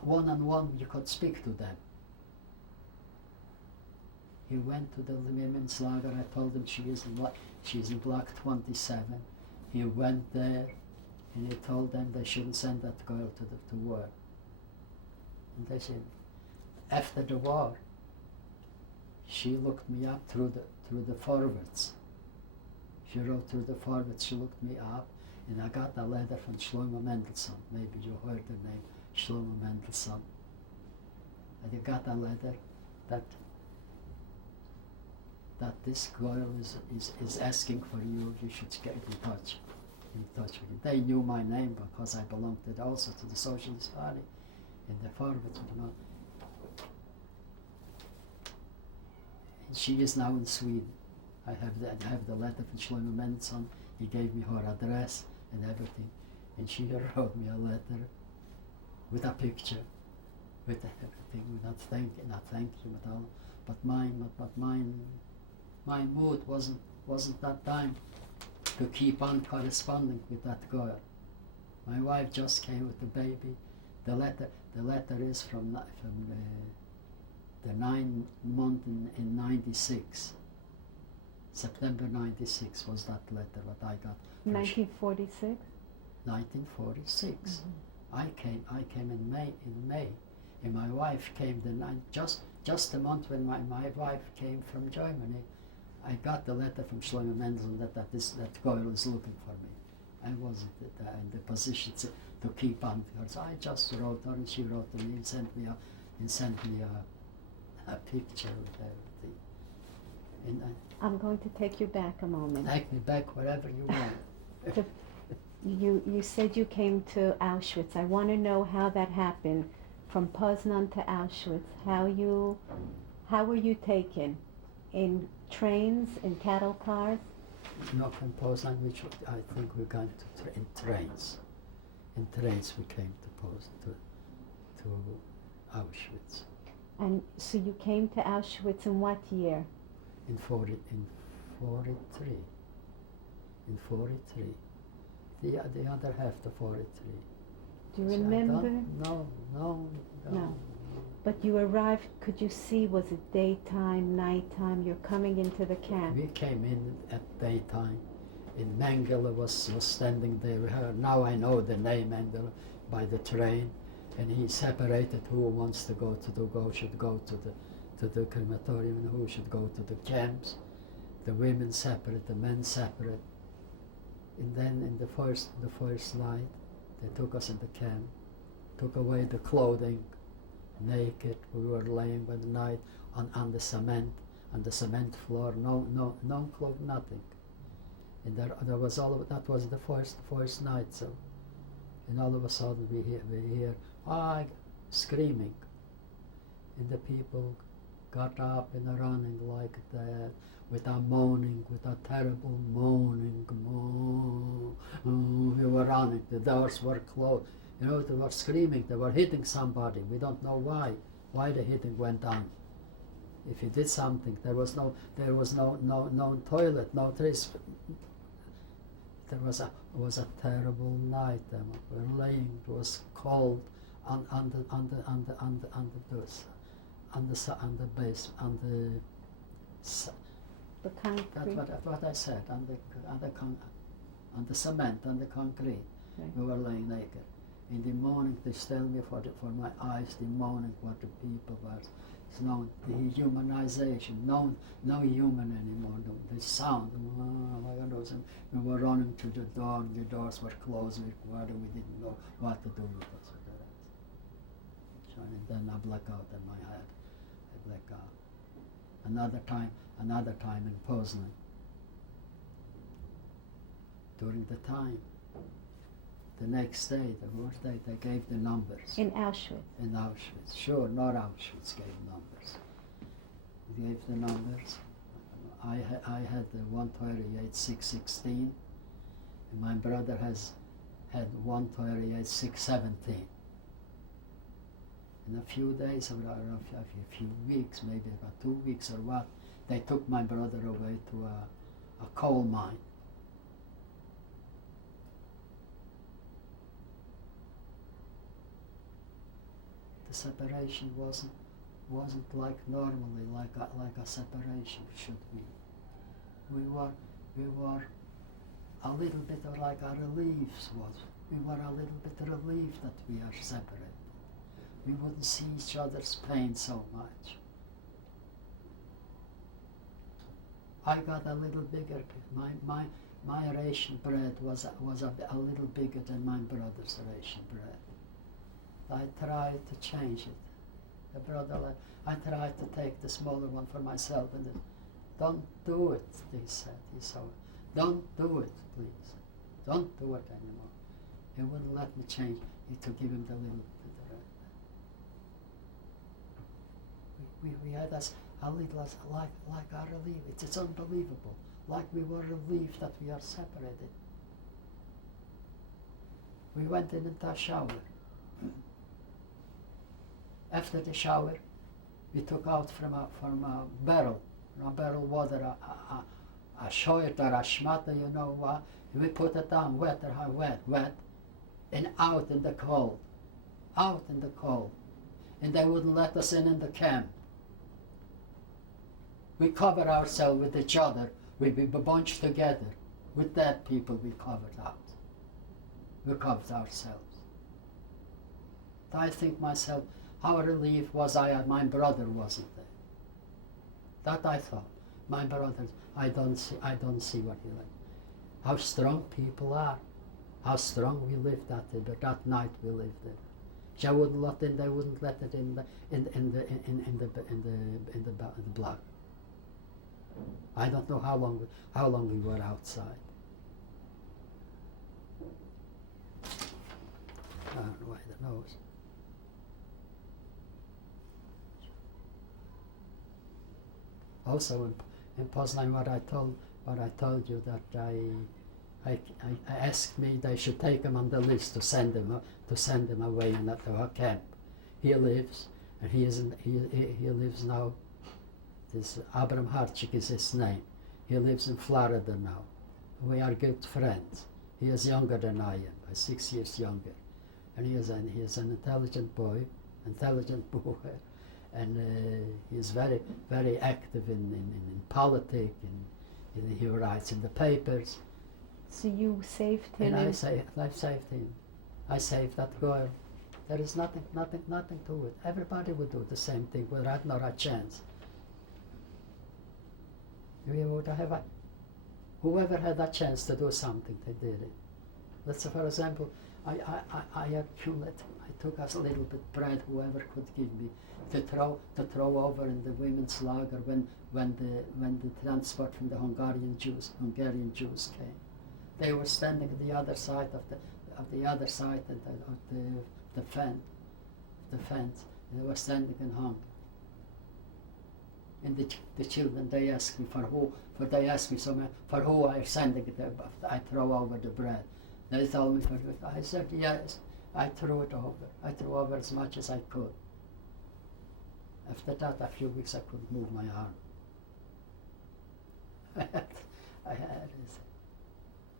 One-on-one, you could speak to them. He went to the women's lager. I told him she's in block 27. He went there and he told them they shouldn't send that girl to work. And they said, after the war, she looked me up through the forwards. She wrote through the forwards. She looked me up, and I got a letter from Shlomo Mendelssohn. Maybe you heard the name, Shlomo Mendelssohn. And I got a letter that this girl is asking for you. You should get in touch with you. They knew my name because I belonged also to the Socialist Party in the forwards. She is now in Sweden. I have the letter from Shlomo Mendelssohn. He gave me her address and everything, and she wrote me a letter with a picture, with everything, not thank you at all. But my mood wasn't that time to keep on corresponding with that girl. My wife just came with the baby. The letter is from the 9 month in 96. September 96 was that letter what I got. 1946? 1946. Mm-hmm. I came in May, and my wife came just the month when my wife came from Germany. I got the letter from Shlomo Mendelssohn that girl is looking for me. I wasn't in the position to keep on her. So I just wrote her, and she wrote to me and sent me a picture with everything. And I'm going to take you back a moment. Take me back wherever you want. You said you came to Auschwitz. I want to know how that happened, from Poznan to Auschwitz. How were you taken? In trains, in cattle cars? No, from Poznan, which I think we're going to in trains. In trains we came to Auschwitz. And so you came to Auschwitz in what year? In 43. In 43. The other half, the 43. Do you remember? No. But you arrived, could you see, was it daytime, nighttime? You're coming into the camp. We came in at daytime. And Mengele was standing there. Now I know the name Mengele by the train. And he separated who wants to go should go to the crematorium and who should go to the camps. The women separate, the men separate. And then in the first night, they took us in the camp, took away the clothing, naked. We were laying by the night on the cement floor, no clothes, nothing. And there was that was the first night. So, and all of a sudden we hear screaming, and the people got up and are running like that, with a moaning, with a terrible moaning. We were running. The doors were closed. They were screaming. They were hitting somebody. We don't know why the hitting went on. If you did something, there was no toilet, no trace. It was a terrible night. We were laying. It was cold on the base, The concrete. That's what I said. On the cement, on the concrete. Right. We were laying naked. In the morning, they tell me for my eyes, the morning what the people were. It's no dehumanization, no human anymore. The sound, we were running to the door. The doors were closed. We didn't know what to do with us. And then I black out in my head. I black out. Another time in Poznan. During the time, the next day, the worst day, they gave the numbers. In Auschwitz? In Auschwitz. Sure, not Auschwitz gave numbers. They gave the numbers. I had the 138,616, and my brother had 138,617. In a few days, or a few weeks, maybe about 2 weeks or what, they took my brother away to a coal mine. The separation wasn't like normally, like a separation should be. We were a little bit like our reliefs was. We were a little bit relieved that we are separated. We wouldn't see each other's pain so much. I got a little bigger. My ration bread was a little bigger than my brother's ration bread. I tried to change it. The brother, I tried to take the smaller one for myself, and don't do it, he said. He saw it. Don't do it, please. Don't do it anymore. He wouldn't let me change. He to give him the little bit of red. We had us a little like our relief. It's unbelievable. Like we were relieved that we are separated. We went into a shower. After the shower, we took out from a barrel water, a shoyt or a shmata, you know what? We put it down, wet, and out in the cold. And they wouldn't let us in the camp. We covered ourselves with each other. We bunched together. With dead people, we covered out. We covered ourselves. I think myself, how relieved was I that my brother wasn't there. That I thought. My brother, I don't see what he like. How strong people are. How strong we lived that night we lived there. They wouldn't let it in the block. I don't know how long we were outside. I don't know why the nose. Also in Poznan, what I told you, that I asked me they should take him on the list to send him away to a camp. He lives, and he lives now. This Bram is his name. He lives in Florida now. We are good friends. He is younger than I am, 6 years younger, and he is an intelligent boy, and he is very, very active in politics, and he writes in the papers. So you saved him? And I saved him. I saved that girl. There is nothing to it. Everybody would do the same thing without not a chance. Whoever had a chance to do something, they did it. Let's say, for example, I took us a little bit bread, whoever could give me, to throw over in the women's lager when the transport from the Hungarian Jews came. They were standing at the other side of the fence. And they were standing and hung. And the children, they asked me for who I sending it. I throw over the bread. They told me I said yes. I threw it over. I threw over as much as I could. After that, a few weeks, I couldn't move my arm. I had this.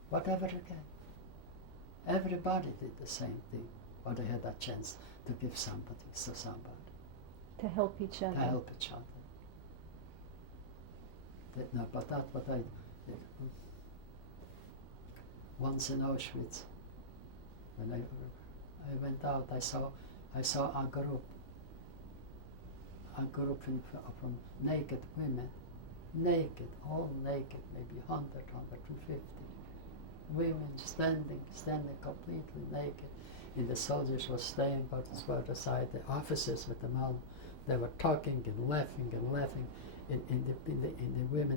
Whatever again. Everybody did the same thing, or they had a chance to give somebody to somebody. To help each other. To help each other. No, but that's what I did. Once in Auschwitz, when I went out, I saw a group from naked women, all naked, maybe 100, 150 women standing completely naked, and the soldiers were staying by the side, the officers with them all, they were talking and laughing, and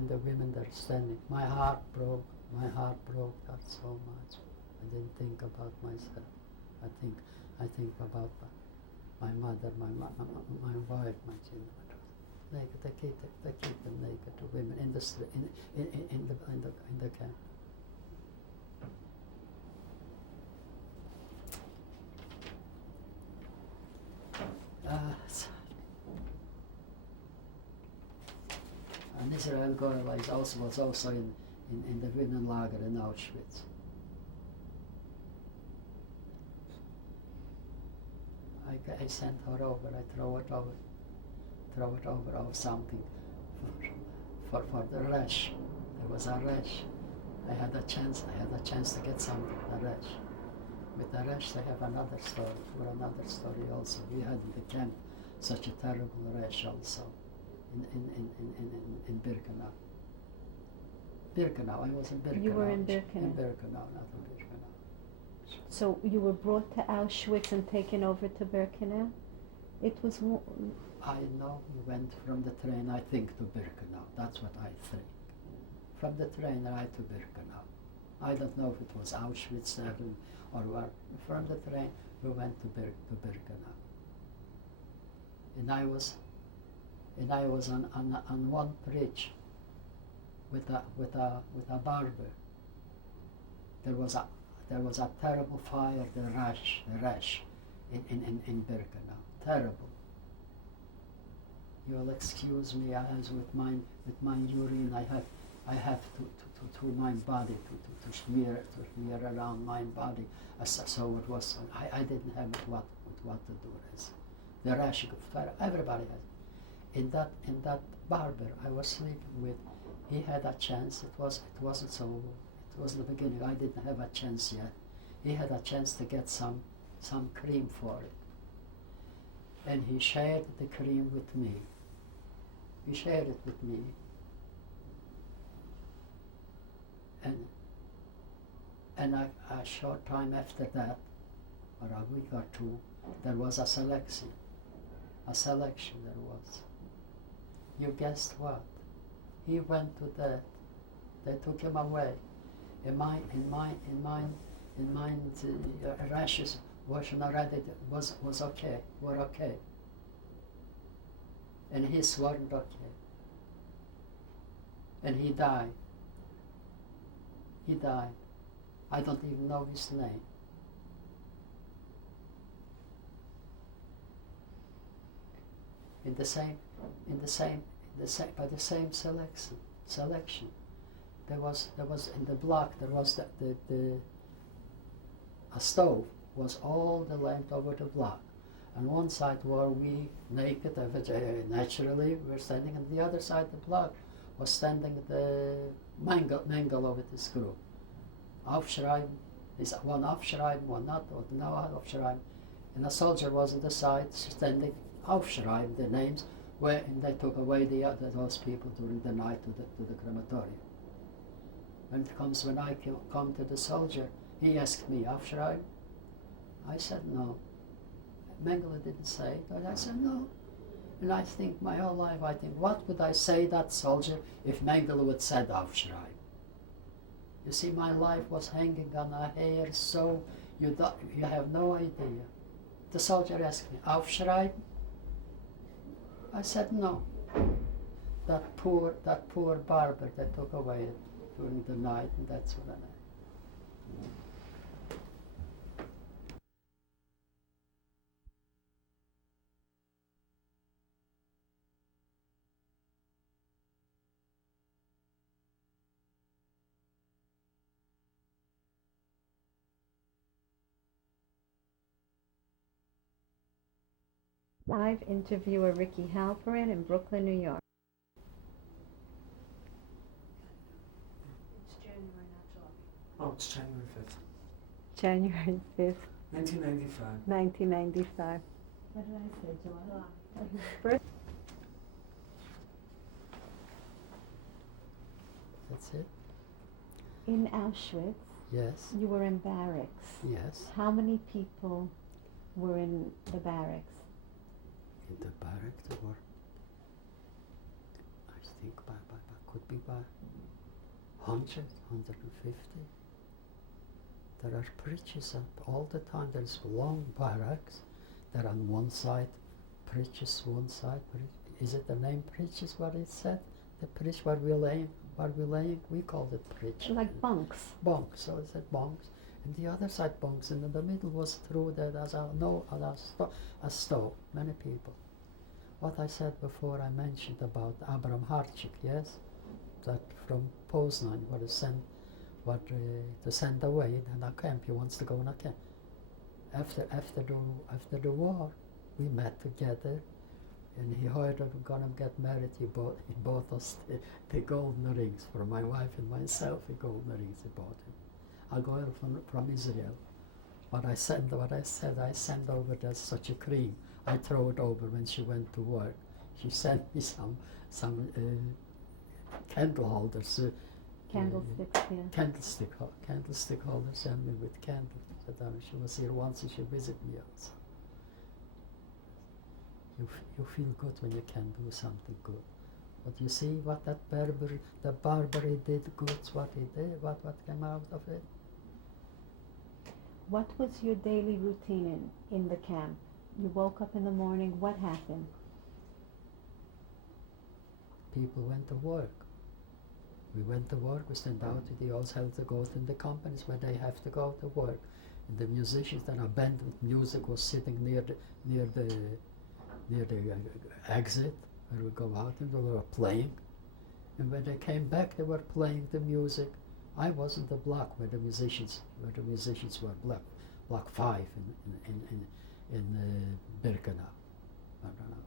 the women that are standing. My heart broke that so much. I didn't think about myself. I think about my mother, my wife, my children. Naked, they keep them naked to women in the street, in the camp. And Israel Goyla was also in the women lager in Auschwitz. I sent her over, I throw it over or something for the rash. There was a rash. I had a chance to get something, the rash. With the rash I have another story also. We had in the camp such a terrible rash also in Birkenau. Birkenau, I was in Birkenau. You were in Birkenau? In Birkenau, not in Birkenau. So you were brought to Auschwitz and taken over to Birkenau? It was... I know we went from the train, I think, to Birkenau. That's what I think. From the train right to Birkenau. I don't know if it was Auschwitz there or where. From the train we went to Birkenau. And I was on one bridge with a barber. There was a terrible fire, the rash in Birkenau. Terrible. You'll excuse me, as with my urine, I have to my body to smear around my body. So it was. I didn't have what to do. The rash of fire. Everybody has. In that barber I was sleeping with, he had a chance. It wasn't so. It was the beginning. I didn't have a chance yet. He had a chance to get some cream for it, and he shared the cream with me. He shared it with me, and a short time after that, or a week or two, there was a selection. A selection there was. You guessed what? He went to that. They took him away. In mine, rashes wasn't already was okay. Were okay. And his weren't okay. And he died. He died. I don't even know his name. By the same selection. There was in the block. There was a stove was all the length over the block. On one side were we naked, naturally we were standing, and the other side of the block was standing the Mengel over this group. Aufschreiben is one Aufschreiben, one not, or no Aufschreiben. And a soldier was on the side standing Aufschreiben, the names, and they took away those people during the night to the crematorium. When I come to the soldier, he asked me, Aufschreiben? I said no. Mengele didn't say it, but I said no. And I think my whole life, what would I say that soldier if Mengele would said Aufschreiben? You see, my life was hanging on a hair, so you have no idea. The soldier asked me, Aufschreiben? I said no. That poor barber that took away during the night, and that's what I know. Live interviewer Ricky Halperin in Brooklyn, New York. It's January, not July. Oh, it's January 5th. January 5th, 1995. 1995. What did I say, July? First. That's it? In Auschwitz, Yes. you were in barracks. Yes. How many people were in the barracks? In the barrack there were, I think could be by 100, 150. There are bridges all the time. There's long barracks. They're on one side, bridges one side. Is it the name bridges? What it said? The bridge where we're laying. We called it bridge. Like bunks. Bunks. So it's said bunks, and the other side bunks, and in the middle was through that as a stove. Many people. What I said before, I mentioned about Abram Harchik. Yes, that from Poznan, where to send away in a camp. He wants to go in a camp. After the war, we met together, and he heard that we're gonna get married. He bought us the golden rings for my wife and myself. The golden rings he bought him. I go from Israel. What I said, I sent over such a cream. I throw it over when she went to work. She sent me some candle holders. Candlesticks, yeah. Candlestick holder sent me with candles. She was here once and she visited me also. You feel good when you can do something good. But you see what the Barbary did good, what he did, what came out of it. What was your daily routine in the camp? You woke up in the morning, what happened? People went to work. We went to work, we sent out to the old have to go to the companies where they have to go to work. And the musicians that are band with music was sitting near the exit where we go out, and they were playing. And when they came back, they were playing the music. I was in the block where the musicians were, block 5 in Birkenau. I don't know.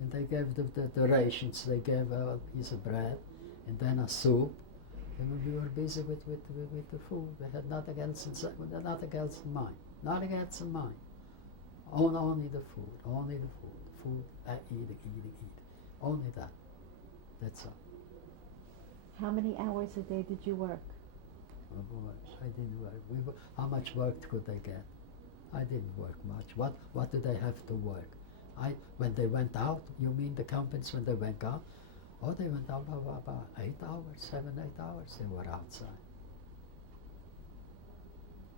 And they gave the rations. They gave a piece of bread and then a soup. And we were busy with the food. We had nothing else in mind. Nothing else in mind. Only the food. Only the food. Food, eat. Only that. That's all. How many hours a day did you work? Oh boy, I didn't work. How much work could they get? I didn't work much. What do they have to work? When they went out, you mean the companies when they went out? Oh, they went out about 8 hours, 7, 8 hours they were outside.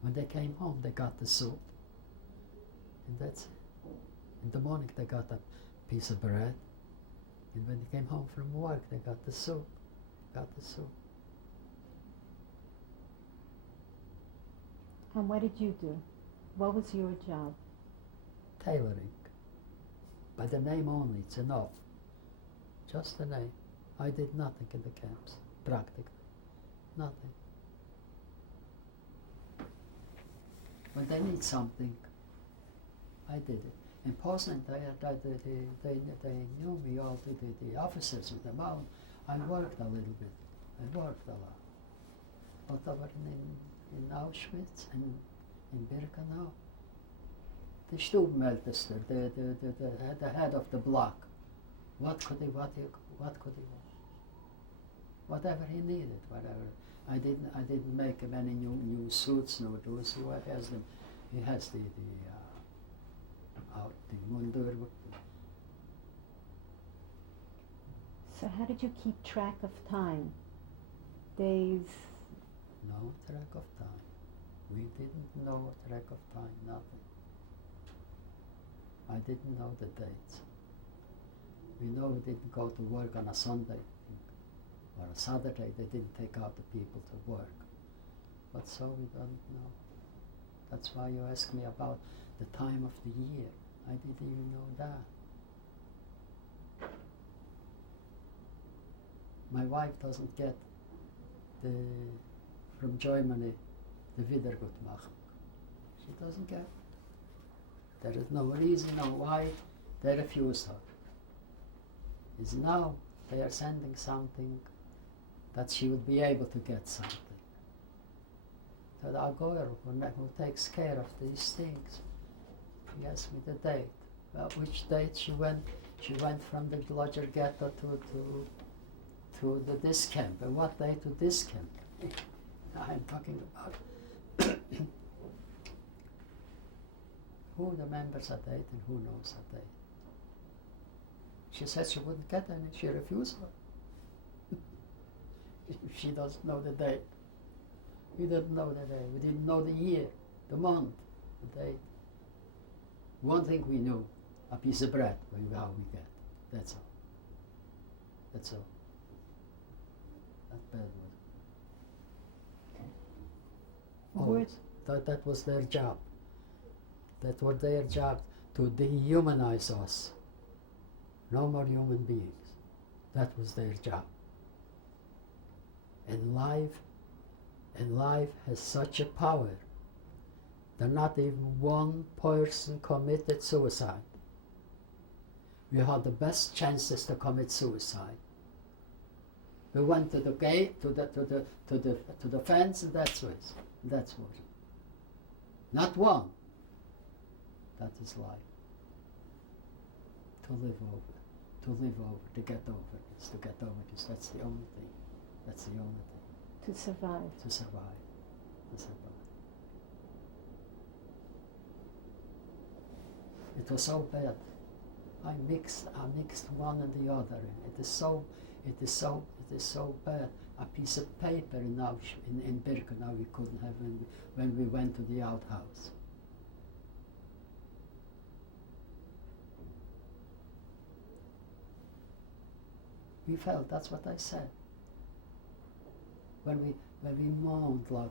When they came home, they got the soup. And that's it. In the morning, they got a piece of bread. And when they came home from work, they got the soup. And what did you do? What was your job? Tailoring. By the name only, it's enough. Just the name. I did nothing in the camps, practically. Nothing. When they need something, I did it. In Poznan, they knew me, all the officers with them out. I worked a little bit. I worked a lot. But over in Auschwitz and in Birkenau, the Stubenältester, the head of the block, what could he want? Whatever he needed, whatever. I didn't make him any new suits, no those. He has them. He has the mundur. So how did you keep track of time? Days? No track of time. We didn't know track of time, nothing. I didn't know the dates. We know we didn't go to work on a Sunday or a Saturday. They didn't take out the people to work. But so we don't know. That's why you ask me about the time of the year. I didn't even know that. My wife doesn't get from Germany the Wiedergutmachung. She doesn't get it. There is no reason, no why they refused her. Is now they are sending something that she would be able to get something. So the Agoyer who takes care of these things, he asked me the date. Well, which date she went? She went from the Lodger ghetto to this camp. And what day to this camp? I'm talking about who the members are date and who knows the date. She said she wouldn't get any. She refused her. She doesn't know the date. We didn't know the day. We didn't know the year, the month, the date. One thing we knew, a piece of bread, how we get. That's all. That's all. That bad was it. That was their job. That was their job, to dehumanize us. No more human beings. That was their job. And life has such a power that not even one person committed suicide. We had the best chances to commit suicide. We went to the gate, to the fence, and that's what. Not one. That is life. To live over, to get over this, that's the only thing. That's the only thing. To survive. To survive. It was so bad. I mixed one and the other. It is so bad. A piece of paper in Birkenau we couldn't have when we went to the outhouse. We felt, that's what I said. When we moaned like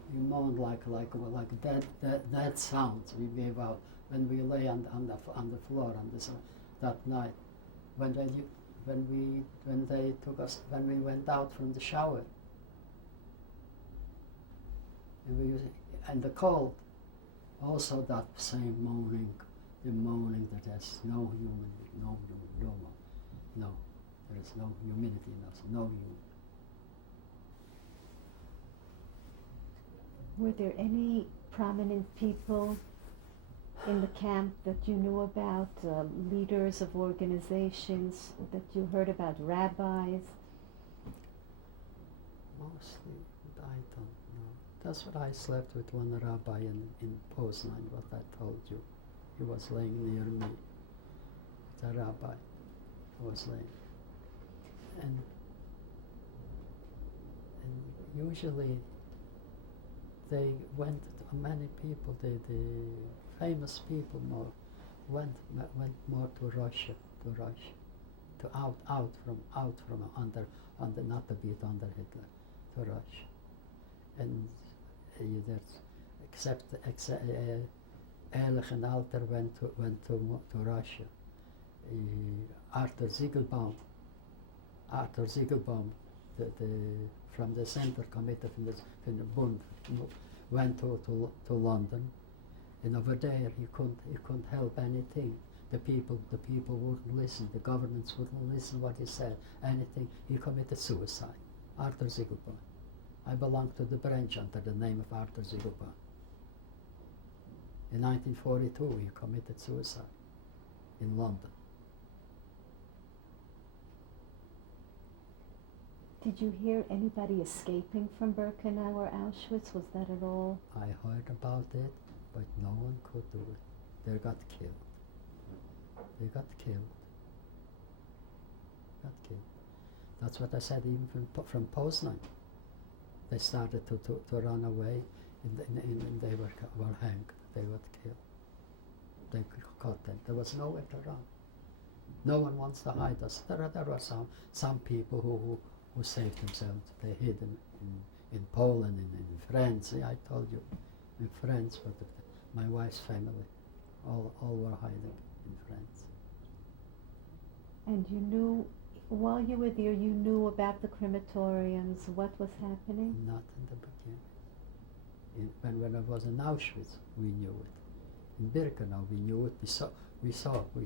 that sounds we gave out when we lay on the floor that night, when they took us, when we went out from the shower, and the cold, also that same moaning, the moaning that there's no human, no, there is no humanity in us, no human. Were there any prominent people in the camp that you knew about, leaders of organizations that you heard about, rabbis? Mostly, I don't know. That's what I slept with one rabbi in Poznan, what I told you. He was laying near me. The rabbi was laying. And usually they went, many people, the famous people went more to Russia, out from under, not to be under Hitler, to Russia. And except Ehrlich and Alter went to Russia. Arthur Ziegelbaum, from the Center Committee from the Bund, went to London, and over there he couldn't help anything. The people wouldn't listen. The governments wouldn't listen what he said. Anything. He committed suicide. Arthur Ziegelbaum. I belong to the branch under the name of Arthur Ziegelbaum. In 1942, he committed suicide in London. Did you hear anybody escaping from Birkenau or Auschwitz? Was that at all? I heard about it, but no one could do it. They got killed. That's what I said, even from Poznan. They started to run away, and they were hanged. They got killed. They caught them. There was nowhere to run. No one wants to hide us. There were some people who saved themselves. They hid in Poland, in France. I told you, in France, but my wife's family, all were hiding in France. And you knew, while you were there, you knew about the crematoriums, what was happening? Not in the beginning. When I was in Auschwitz, we knew it. In Birkenau, we knew it. We saw it. We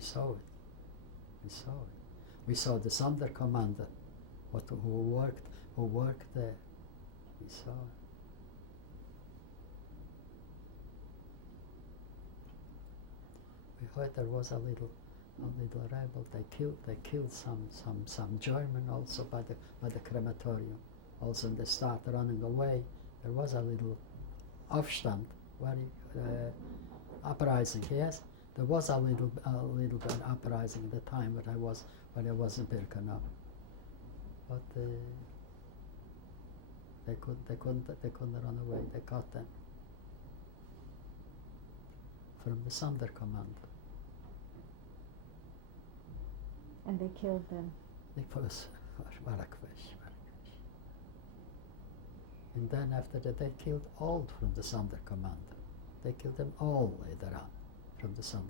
saw the Sonderkommando, who worked there. We saw it. We heard there was a little rebel. They killed some German also by the crematorium. Also, and they started running away. There was a little Aufstand, uprising. Yes, there was a little bit uprising at the time when I was in Birkenau. But They couldn't run away. They caught them from the Sonderkommando. And they killed them. They put us Varakvesh. And then after that, they killed all from the Sonderkommando. They killed them all later on from the Sonderkommando.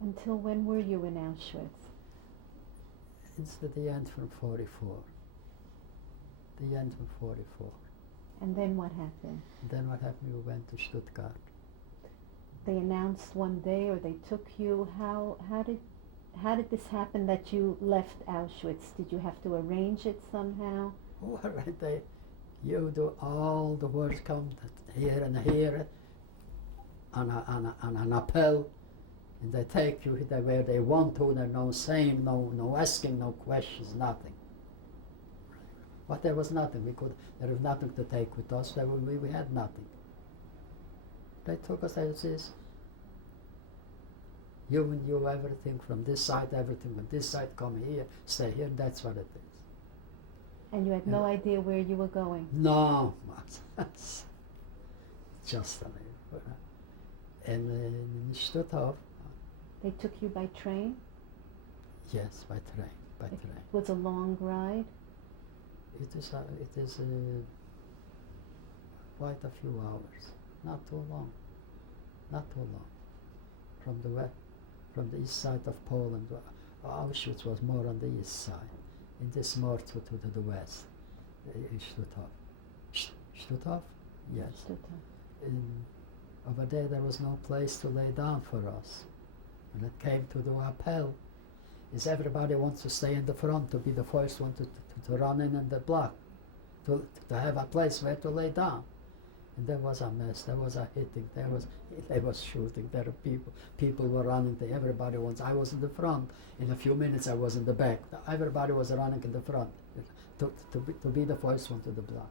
Until when were you in Auschwitz? It's the end from 44. The end from 44. And then what happened? And then what happened? We went to Stuttgart. They announced one day, or they took you. How did this happen that you left Auschwitz? Did you have to arrange it somehow? All right, you do all the words come here and here on an appel, and they take you where they want to. There's no saying, no asking, no questions, nothing. But there was nothing. There was nothing to take with us. We had nothing. They took us as is. You and you, everything from this side, everything from this side, come here, stay here, that's what it is. And you had no idea where you were going? No, just a minute. And in Stuttgart. They took you by train? Yes, by train. It was a long ride? It is quite a few hours. Not too long. From the east side of Poland, Auschwitz was more on the east side. And this more to the west. Stuttgart? Yes. Stuttgart. Over there was no place to lay down for us. When it came to the appel, is everybody wants to stay in the front, to be the first one to run in the block, to have a place where to lay down. And there was a mess, there was a hitting, they was shooting, there were people were running, everybody wants, I was in the front, in a few minutes I was in the back, everybody was running in the front, to be the first one to the block.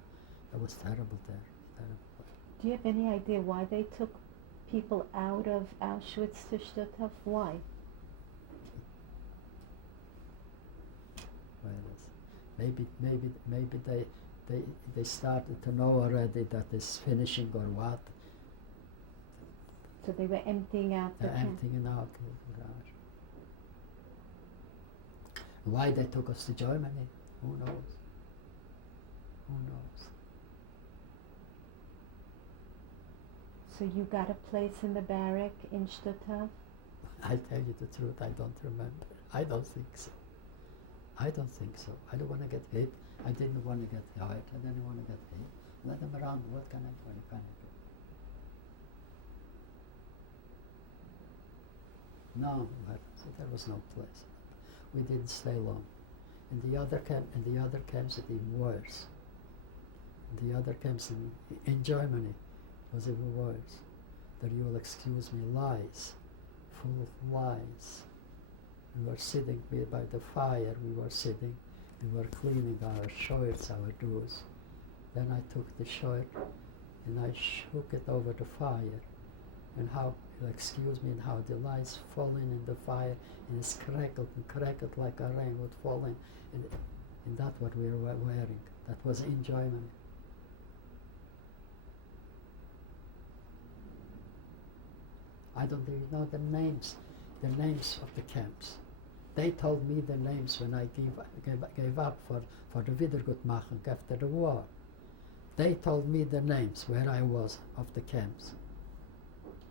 It was terrible there, terrible. Do you have any idea why they took people out of Auschwitz to Stuttgart? Why? Maybe they started to know already that it's finishing or what. So they were emptying out the They're emptying out the garage. Why they took us to Germany? Who knows? Who knows? So you got a place in the barrack in Stuttgart? I'll tell you the truth, I don't remember. I don't think so. I don't think so. I don't want to get hit. I didn't want to get hurt. I didn't want to get hit. Let them around. What can I do? I can't do. No, so there was no place. We didn't stay long. In the other camps, it even worse. In the other camps in Germany, it was even worse. There, you will excuse me, lies, full of lies. We were sitting by the fire. We were cleaning our shirts, our doors. Then I took the shirt and I shook it over the fire. And how, excuse me, and how the lights falling in the fire, and it's crackled like a rain would falling. And that's what we were wearing. That was in Germany. I don't even know the names of the camps. They told me the names when I gave up for the Wiedergutmachung after the war. They told me the names where I was of the camps.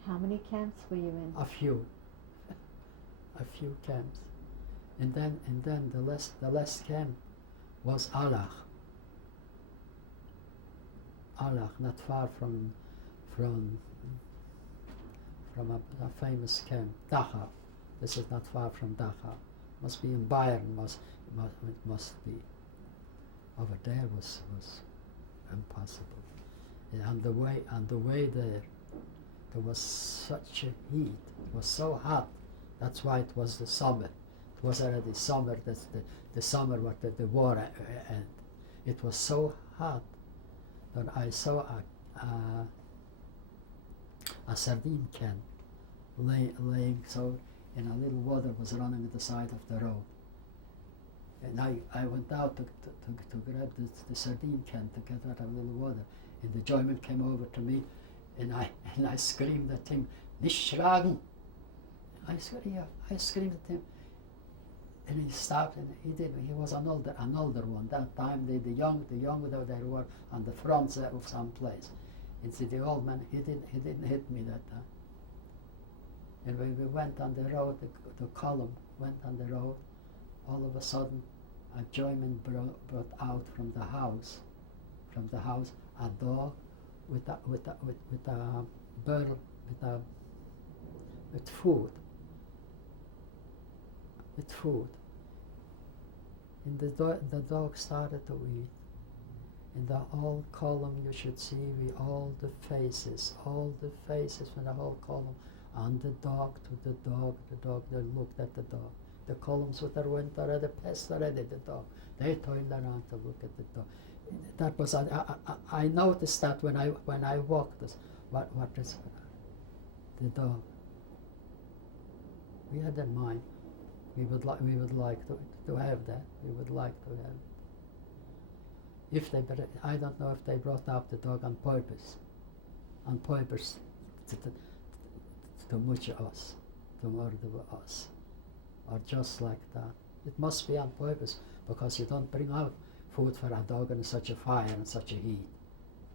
How many camps were you in? A few camps. And then the last camp was Allach. Allach, not far from a famous camp, Dachau. This is not far from Dachau. Must be in Bayern. It must be. Over there was impossible. And on the way there was such a heat. It was so hot. That's why it was the summer. It was already summer. That's the summer what the war ended. It was so hot that I saw a sardine can laying so and a little water was running at the side of the road. And I went out to grab the sardine can to get out a little water. And the German came over to me, and I screamed at him, "Nicht schlagen!" I screamed at him, and he stopped, and he was an older one. That time the young they were on the front of some place. And see, the old man, he didn't hit me that time. And when we went on the road, the column went on the road, all of a sudden a German brought out from the house a dog with a barrel with food. And the dog started to eat. In the whole column you should see all the faces from the whole column, on the dog, the dog, they looked at the dog. The columns with their went already, passed already the dog. They turned around to look at the dog. That was, I noticed that when I walked this, what is the dog. We had in mind, we would like to have that. We would like to have it. I don't know if they brought out the dog on purpose to much us, to murder us, or just like that. It must be on purpose, because you don't bring out food for a dog in such a fire and such a heat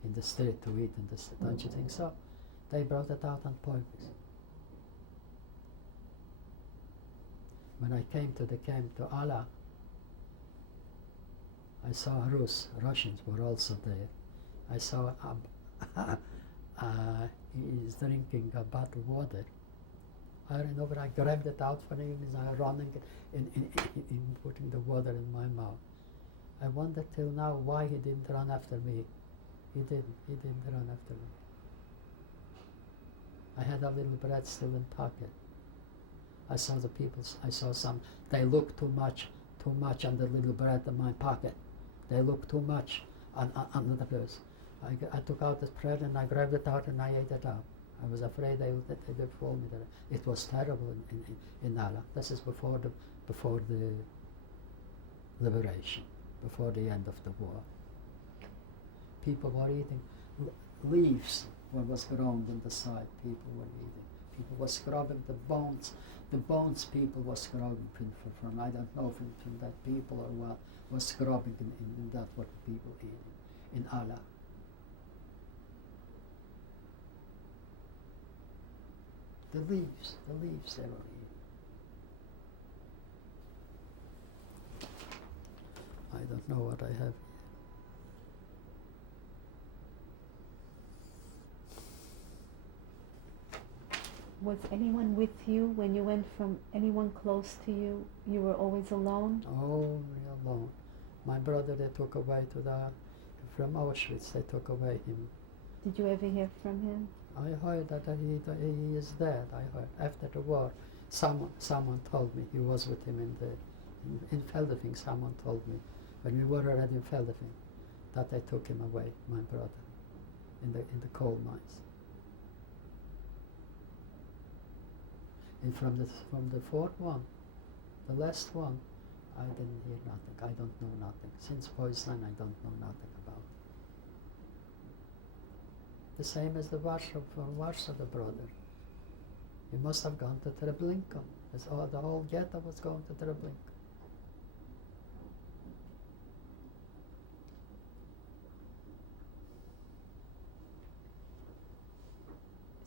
in the street to eat in the street. Don't you think so? They brought it out on purpose. When I came to the camp to Allah, I saw Russians were also there. I saw he's drinking a bottle of water. I ran over, I grabbed it out for him, and I running in putting the water in my mouth. I wonder till now why he didn't run after me. He didn't run after me. I had a little bread still in pocket. I saw the people, some, they looked too much on the little bread in my pocket. They looked too much on the place. I took out the bread and I grabbed it out and I ate it out. I was afraid they would fool me. It was terrible in Allah. This is before the liberation, before the end of the war. People were eating leaves what was grown on the side. People were eating. People were scrubbing the bones. The bones people were scrubbing from I don't know from that people or what was scrubbing in that what people eating in Allah. The leaves they were eating. I don't know what I have here. Was anyone with you when you went from anyone close to you? You were always alone? Only alone. My brother, they took away from Auschwitz, they took away him. Did you ever hear from him? I heard that he is dead. I heard after the war. Someone told me he was with him in Feldafing. Someone told me when we were already in Feldafing that they took him away, my brother, in the coal mines. And from the fourth one, the last one, I didn't hear nothing. I don't know nothing. Since Poznań, I don't know nothing about it. The same as from Warsaw, the brother. He must have gone to Treblinka. The whole ghetto was going to Treblinka.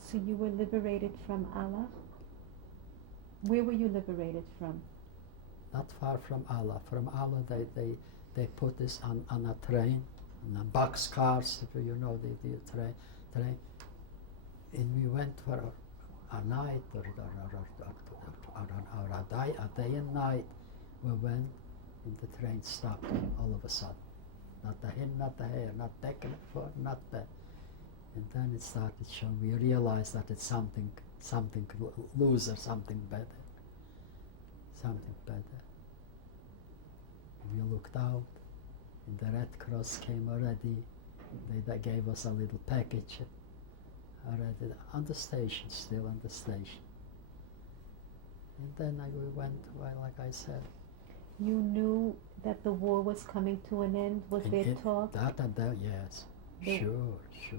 So you were liberated from Allah? Where were you liberated from? Not far from Allah. From Allah, they put us on a train, on a boxcars, if you know the train. And we went for a night or a day and night. We went, and the train stopped all of a sudden. Not the him, not the hair, not taking it for, not that. And then it started showing. We realized that it's something loose or something better. Something better. And we looked out, and the Red Cross came already. They gave us a little package already on the station, still on the station. And then we went, well, like I said. You knew that the war was coming to an end? Was there talk? That and that, yes. The- Sure.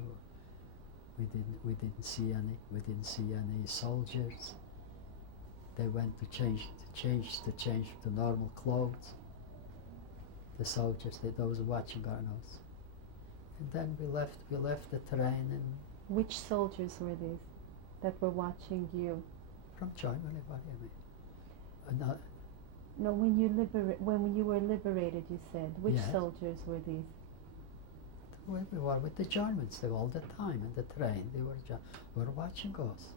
We didn't see any soldiers. They went to change to normal clothes. The soldiers, those watching our nose. And then we left the train and Which soldiers were these that were watching you? from Germany, what do you mean? No, when you were liberated, you said. Which Yes. soldiers were these? We were with the Germans all the time in the train. They were watching us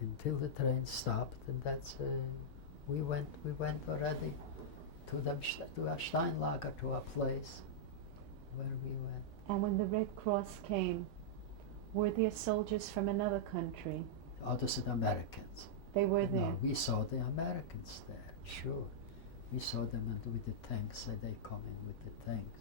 until the train stopped, and that's we went already to a Steinlager, to a place where we went. And when the Red Cross came, were there soldiers from another country? Others the Americans. They were there. No, we saw the Americans there. Sure, we saw them with the tanks. They come in with the tanks.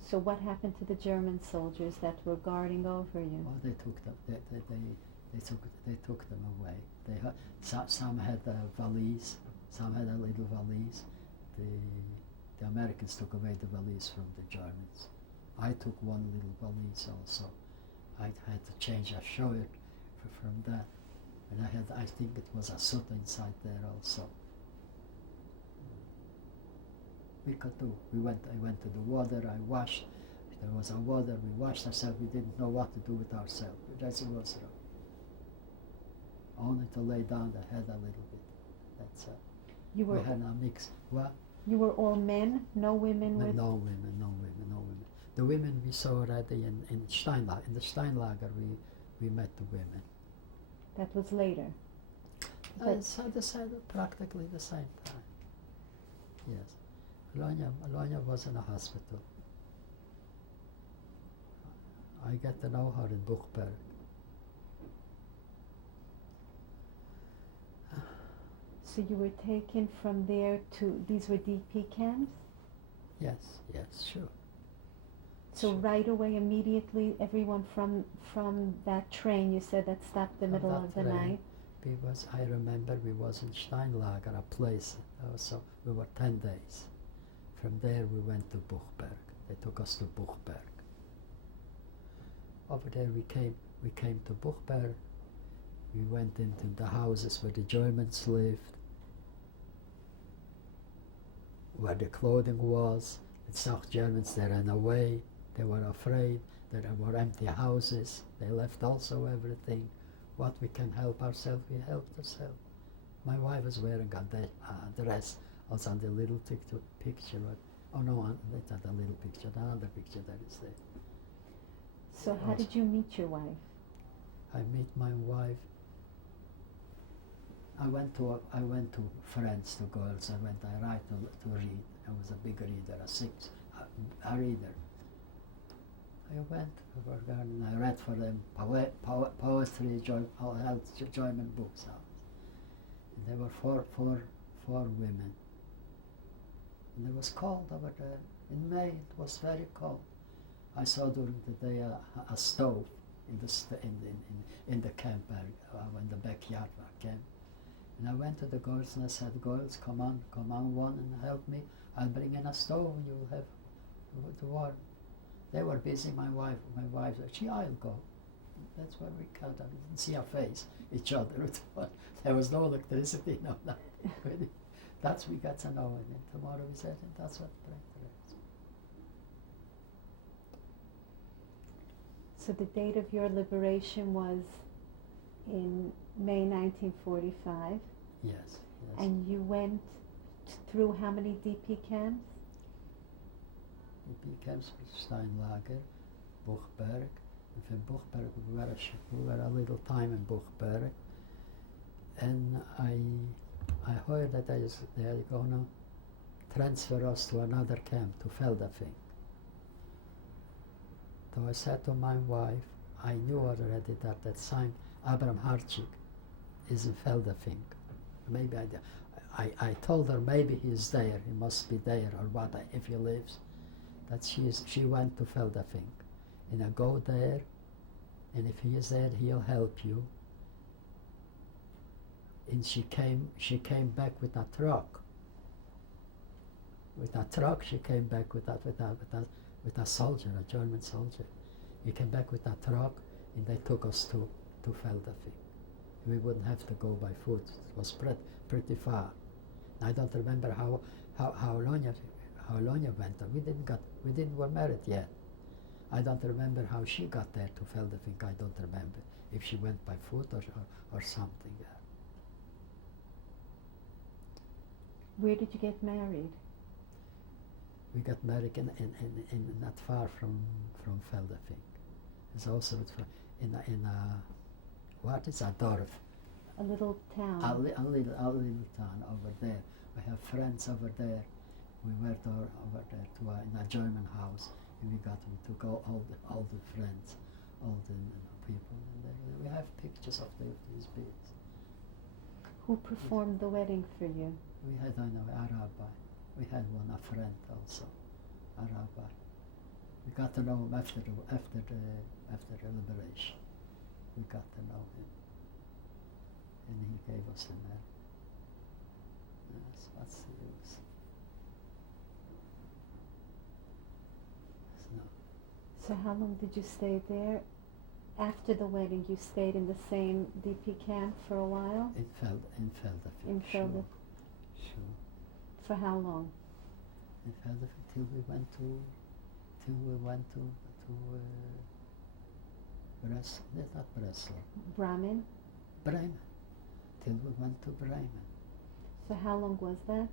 So what happened to the German soldiers that were guarding over you? Oh, they took them. They took them away. Some had a valise. Some had a little valise. The Americans took away the valise from the Germans. I took one little valise also. I had to change a shirt from that, and I think it was a suit inside there also. We could do. I went to the water. I washed. There was a water. We washed ourselves. We didn't know what to do with ourselves. That's it was only to lay down the head a little bit. That's it. You were We had a mix. What? you were all men, no women with. No women. The women we saw already in Steinlager. In the Steinlager, we met the women. That was later. It's practically the same time. Yes. Alonia was in a hospital. I got to know her in Buchberg. So you were taken from there to, these were DP camps? Yes, sure. So Sure. right away, immediately, everyone from that train, you said, that stopped the From middle that of the train, night? I remember we was in Steinlager, a place, so we were 10 days. From there we went to Buchberg. They took us to Buchberg. Over there we came to Buchberg. We went into the houses where the Germans lived, where the clothing was. The South Germans, they ran away. They were afraid. There were empty houses. They left also everything. What we can help ourselves, we helped ourselves. My wife was wearing a dress, also on the little picture. Oh no, that's not a little picture, another picture that is there. So how did you meet your wife? I met my wife. I went to friends, to girls. I tried to read. I was a big reader, a reader. I went to her garden. I read for them poetry, German books. And there were four women. And it was cold over there. In May, it was very cold. I saw during the day a stove in the camp area, in the backyard of our camp. And I went to the girls and I said, girls, come on one and help me. I'll bring in a stove and you'll have the warm. They were busy, my wife said, I'll go. That's where we cut. I didn't see our face, each other. There was no electricity, no nothing. That's we got to know. And then tomorrow we said, and that's what brought the rest. So the date of your liberation was in May 1945, Yes. and you went through how many DP camps? DP camps for Steinlager, Buchberg. And from Buchberg we were a little time in Buchberg. And I heard that they are going to transfer us to another camp, to Feldafing. So I said to my wife, I knew already that time Abraham Hartwig is in Feldafing. Maybe I told her maybe he's there, he must be there, or what, if he lives. That she went to Feldafing. And I go there, and if he is there, he'll help you. And she came back with a truck. With a truck, she came back with a soldier, a German soldier. He came back with a truck, and they took us to Feldafing. We wouldn't have to go by foot. It was pretty far. I don't remember how Lonya went. We didn't were married yet. I don't remember how she got there to Feldafing. I don't remember if she went by foot or something. Where did you get married? We got married in not far from Feldafing. It's also in a what is a dorf? A little town. A little town over there. We have friends over there. We went over there in a German house, and we took all the friends, all the people, and we have pictures of these beads. Who performed the wedding for you? We had a rabbi. We had a friend also, a rabbi. We got to know him after the liberation. We got to know him, and he gave us a name. Yes, what's the use? So how long did you stay there? After the wedding, you stayed in the same DP camp for a while? In Feldafing. In Feldafing. Sure. For how long? In Feldafing till we went to not Breslau. Bremen? Bremen. Till we went to Bremen. So how long was that?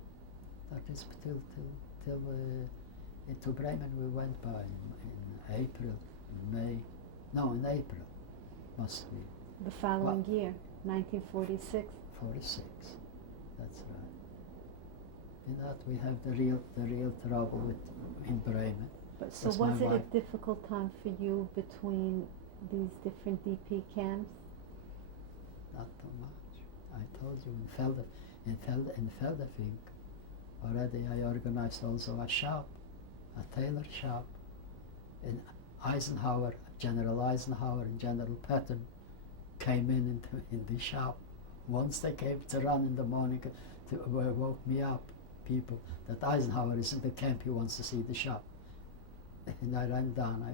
That is till into Bremen we went by in April, May. No, in April must be. The following year, 1946. 46. That's right. In that we have the real trouble in Bremen. But so That's was my it a wife. difficult time for you between these different DP camps? Not too much. I told you in Feldafing already I organized also a shop, a tailor shop. And General Eisenhower and General Patton came in the shop. Once they came to run in the morning to woke me up, people, that Eisenhower is in the camp, he wants to see the shop. And I ran down,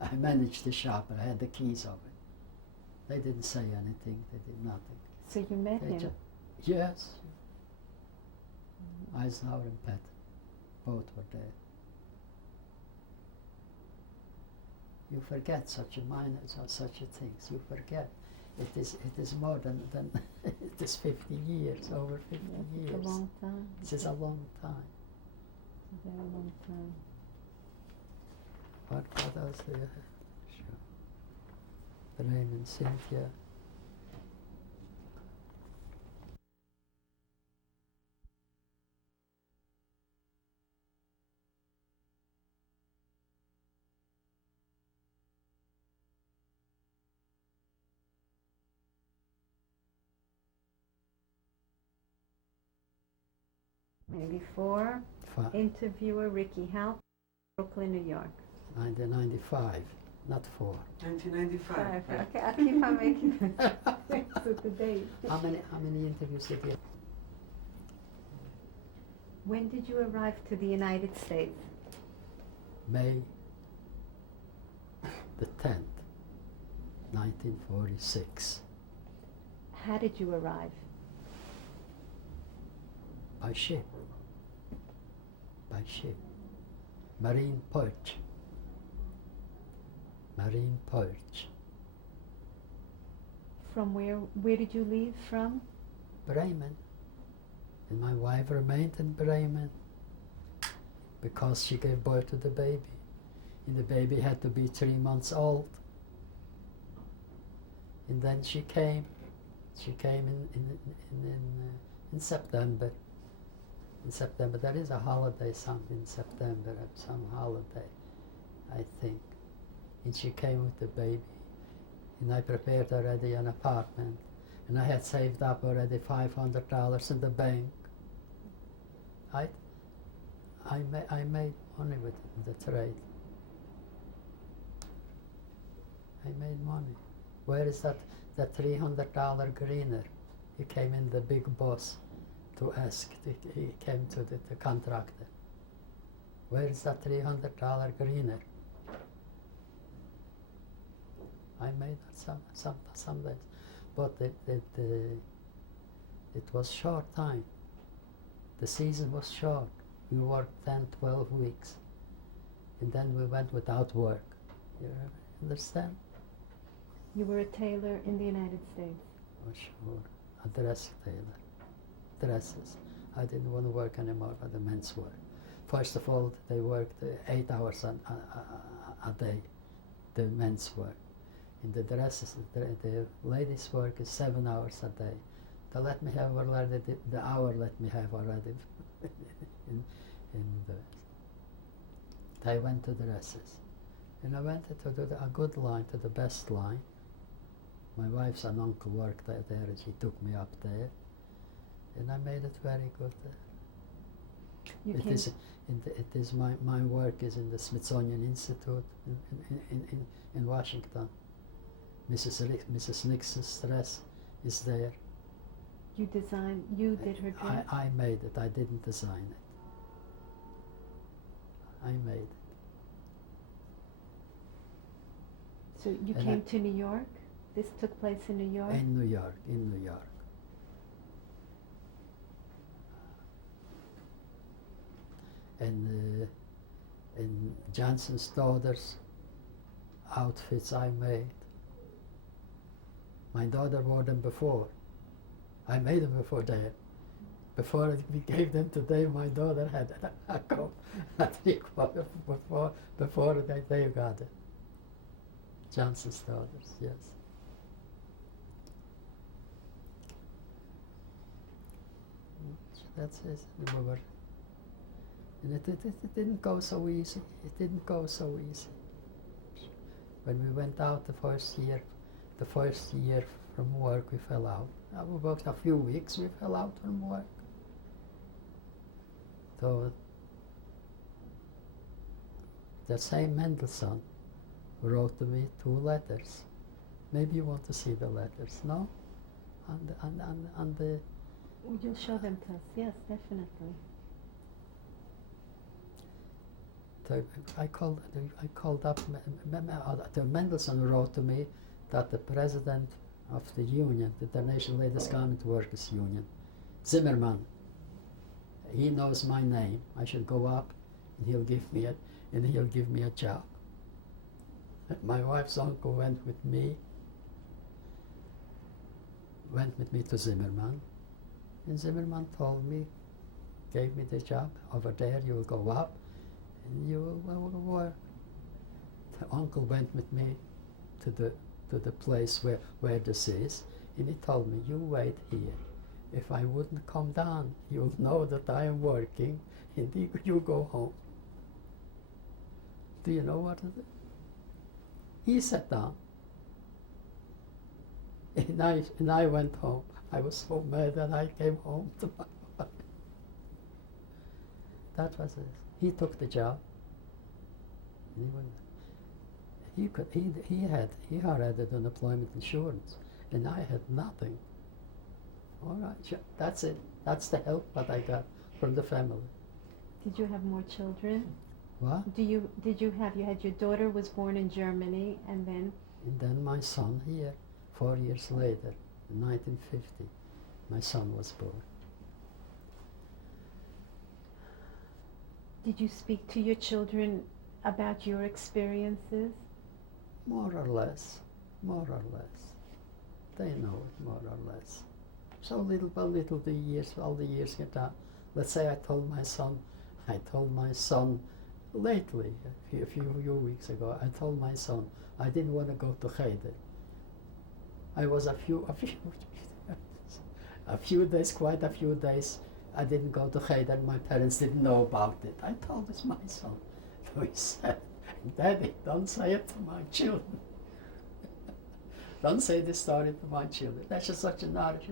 I managed the shop, and I had the keys of it. They didn't say anything, they did nothing. So you met him? Yes. Eisenhower and Patton, both were there. You forget such things. You forget. It is more than it is 50 years, over 50 years. It's a long time. This is a long time. It's a very long time. What else do you have? Sure. Raymond, Cynthia. Maybe four. Five. Interviewer Ricky Halp, Brooklyn, New York. 1995, not 4. 1995. Five. Okay, I'll keep on making this with the date. How many interviews did you have? When did you arrive to the United States? May the 10th, 1946. How did you arrive? By ship. By ship. Marine Purge. Marine Purge. From where did you leave from? Bremen. And my wife remained in Bremen because she gave birth to the baby. And the baby had to be 3 months old. And then she came. She came in September. In September, there is a holiday, something in September, some holiday, I think. And she came with the baby. And I prepared already an apartment. And I had saved up already $500 in the bank. I made money with the trade. I made money. Where is that $300 greener? he came in the big boss to ask. He came to the contractor. Where is that $300 greener? I made that some days, but it was short time. The season was short. We worked 10, 12 weeks, and then we went without work. You understand? You were a tailor in the United States. Oh, sure. A dress tailor. Dresses. I didn't want to work anymore for the men's work. First of all, they worked 8 hours a day, the men's work. In the dresses, the ladies' work is 7 hours a day. They let me have already, the hour let me have already in the, I went to dresses. And I went to do a good line, to the best line. My wife's an uncle worked there and she took me up there. And I made it very good there. It is my work is in the Smithsonian Institute in Washington. Mrs. Nixon's dress is there. You did her dress? I made it, I didn't design it. I made it. So you came to New York? This took place in New York? In New York. And Johnson's daughter's outfits I made. My daughter wore them before. I made them before that. Before we gave them today, my daughter had a coat before they got it. Johnson's daughters, yes. That's it. And it didn't go so easy. It didn't go so easy. When we went out the first year from work, we fell out. About a few weeks, we fell out from work. So the same Mendelssohn wrote to me 2 letters. Maybe you want to see the letters, no? And the You'll show them to us, yes, definitely. I called up, the Mendelssohn wrote to me that the president of the union, the International Ladies Garment Workers Union, Zimmerman, he knows my name. I should go up and he'll give me a job. My wife's uncle went with me to Zimmerman, and Zimmerman told me, gave me the job over there. You will go up and you will work. The uncle went with me to the place where this is, and he told me, you wait here. If I wouldn't come down, you'll know that I am working, and you go home. Do you know what it is? He sat down, and I went home. I was so mad that I came home to my wife. That was it. He took the job. He had unemployment insurance, and I had nothing. All right, that's it. That's the help that I got from the family. Did you have more children? What? You had your daughter was born in Germany, and then? And then my son here, 4 years later, in 1950, my son was born. Did you speak to your children about your experiences? More or less. They know it more or less. So little by little, all the years get on. Let's say I told my son lately, a few weeks ago, I told my son I didn't want to go to Cheder. I was quite a few days, I didn't go to Cheder. My parents didn't know about it. I told this my son. So he said, Daddy, don't say it to my children. Don't say this story to my children. That's just such an Irish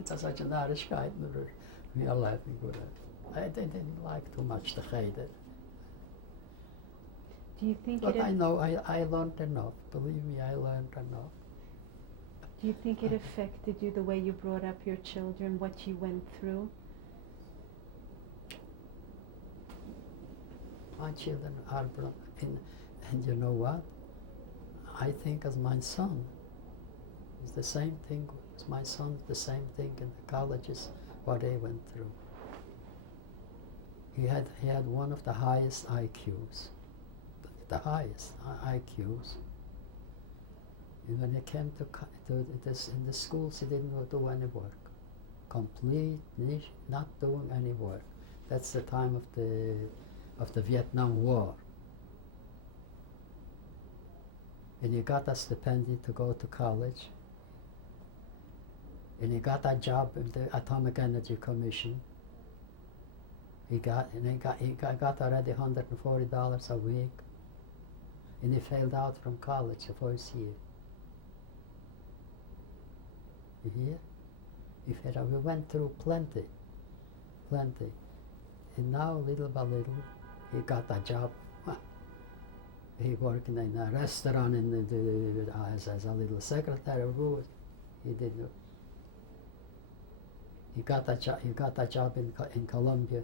we are laughing with it. I didn't like too much the Cheder. Do you think But I know I learned enough. Believe me, I learned enough. Do you think it affected you, the way you brought up your children, what you went through? My children are brought in, and you know what? I think as my son is the same thing as my son, the same thing in the colleges, what they went through. He had one of the highest IQs, the highest IQs. And when he came to this in the schools, he didn't do any work. Complete niche, not doing any work. That's the time of the Vietnam War. And he got a stipendium to go to college. And he got a job in the Atomic Energy Commission. He got already $140 a week. And he failed out from college the first year. You hear? We went through plenty. And now, little by little, he got a job. He worked in a restaurant as a little secretary. He did. He got a job in Columbia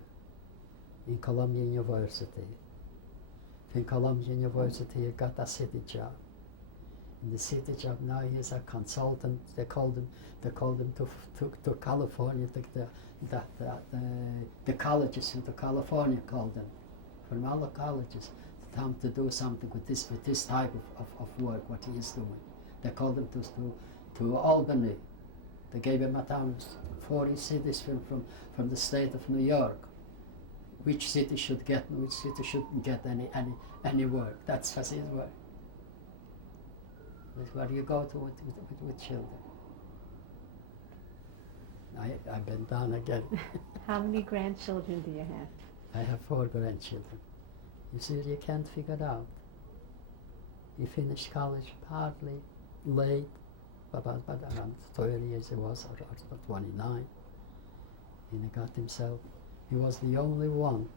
University. In Columbia University, he got a city job. In the city job now, he's a consultant. They called him to California. The colleges in California called him from all the colleges to do something with this type of work, what he is doing. They called him to Albany. They gave him a town, 40 cities from the state of New York. Which city should get, which city shouldn't get any work. That's his work. That's where you go to with children. I've been down again. How many grandchildren do you have? I have 4 grandchildren. You see, you can't figure it out. He finished college partly late, about around 30 years he was, or 29. And he got himself, he was the only one.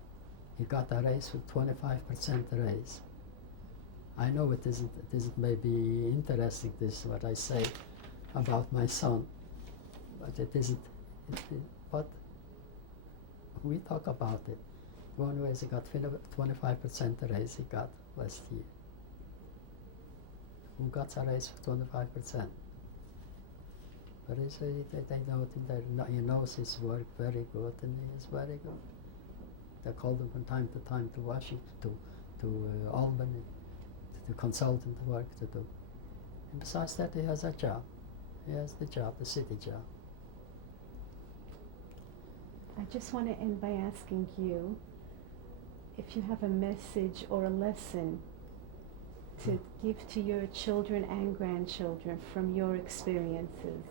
He got a raise with 25% raise. I know it isn't maybe interesting, this what I say about my son, but it isn't. But we talk about it. One way he got 25% raise he got last year. Who got a raise for 25%? But they know him, he knows his work very good, and he is very good. They called him from time to time to Washington, to Albany, to consultant work to do. And besides that, he has a job. He has the job, the city job. I just want to end by asking you if you have a message or a lesson to give to your children and grandchildren from your experiences.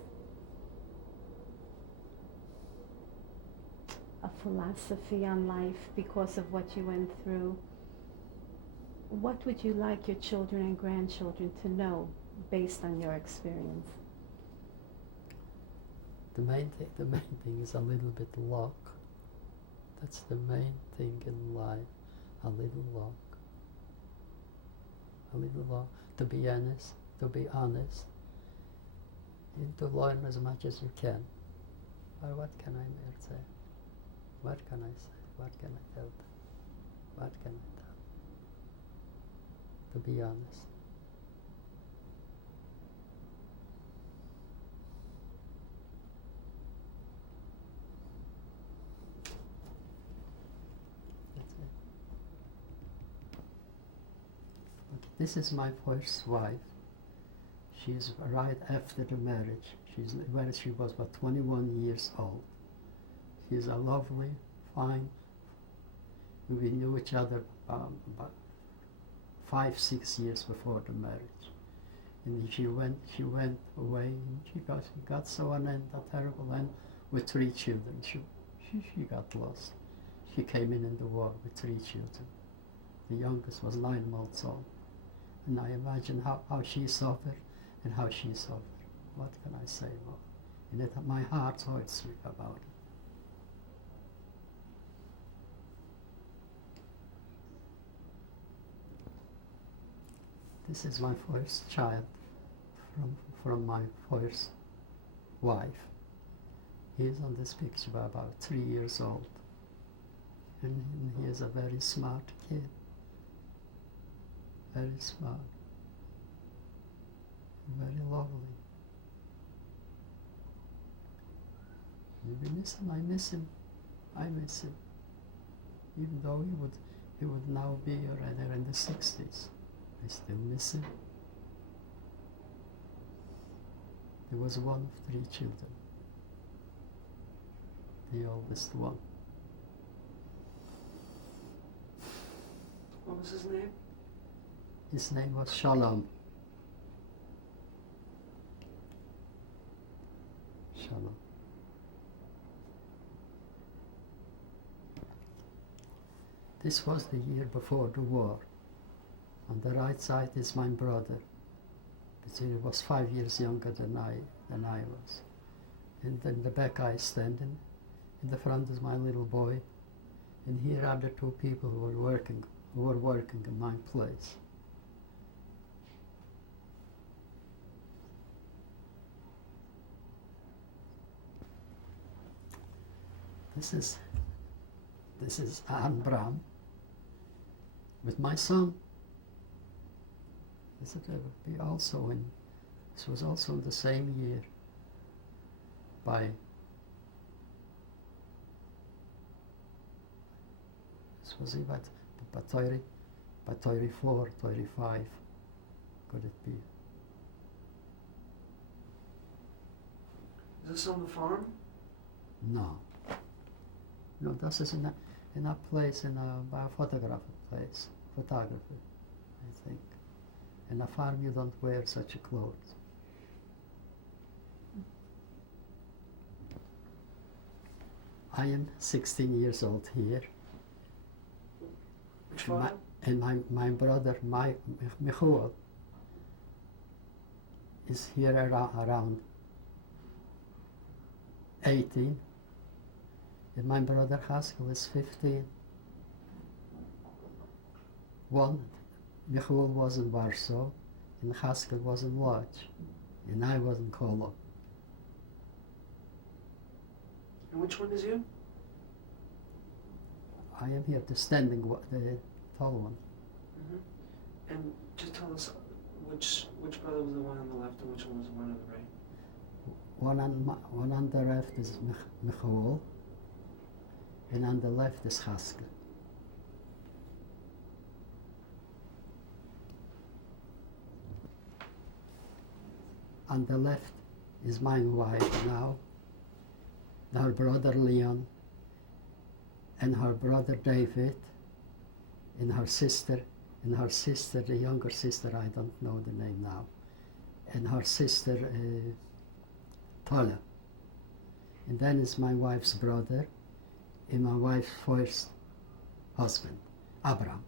A philosophy on life because of what you went through. What would you like your children and grandchildren to know based on your experience? The main thing is a little bit luck. That's the main thing in life. A little luck. A little luck. To be honest. And to learn as much as you can. Or what can I say? What can I say? What can I tell them? What can I tell them? To be honest. That's it. Okay, this is my first wife. She's right after the marriage. She was about 21 years old. She's a lovely, fine. We knew each other about 5-6 years before the marriage, and she went away. And she got so an end, a terrible end, with 3 children. She got lost. She came in the war with 3 children. The youngest was 9 months old, and I imagine how she suffered and how she suffered. What can I say about it? And my heart hurts me about it. This is my first child from my first wife. He's on this picture about 3 years old. And he is a very smart kid. Very smart. Very lovely. We miss him, I miss him. I miss him. Even though he would now be already in the 60s. I still miss him. He was one of 3 children. The oldest one. What was his name? His name was Shalom. Shalom. This was the year before the war. On the right side is my brother. He was 5 years younger than I was. And in the back I standing. In the front is my little boy. And here are the 2 people who were working in my place. This is Aron Bram with my son. This was also in the same year this was about 34, 35, could it be? Is this on the farm? No. No, this is in a place, in a photography place, photography, I think. In a farm you don't wear such a clothes. I am 16 years old here. Which farm? And my brother, Michael, is here around 18. And my brother Haskell is 15. Michael was in Warsaw, and Haskell was in Lodz, and I was in Kolo. And which one is you? I am here, the tall one. Mm-hmm. And just tell us which brother was the one on the left and which one was the one on the right? One on the left is Michael, and on the left is Haskell. On the left is my wife now, her brother Leon, and her brother David, and her sister, the younger sister, I don't know the name now, and her sister Tola. And then is my wife's brother, and my wife's first husband, Bram.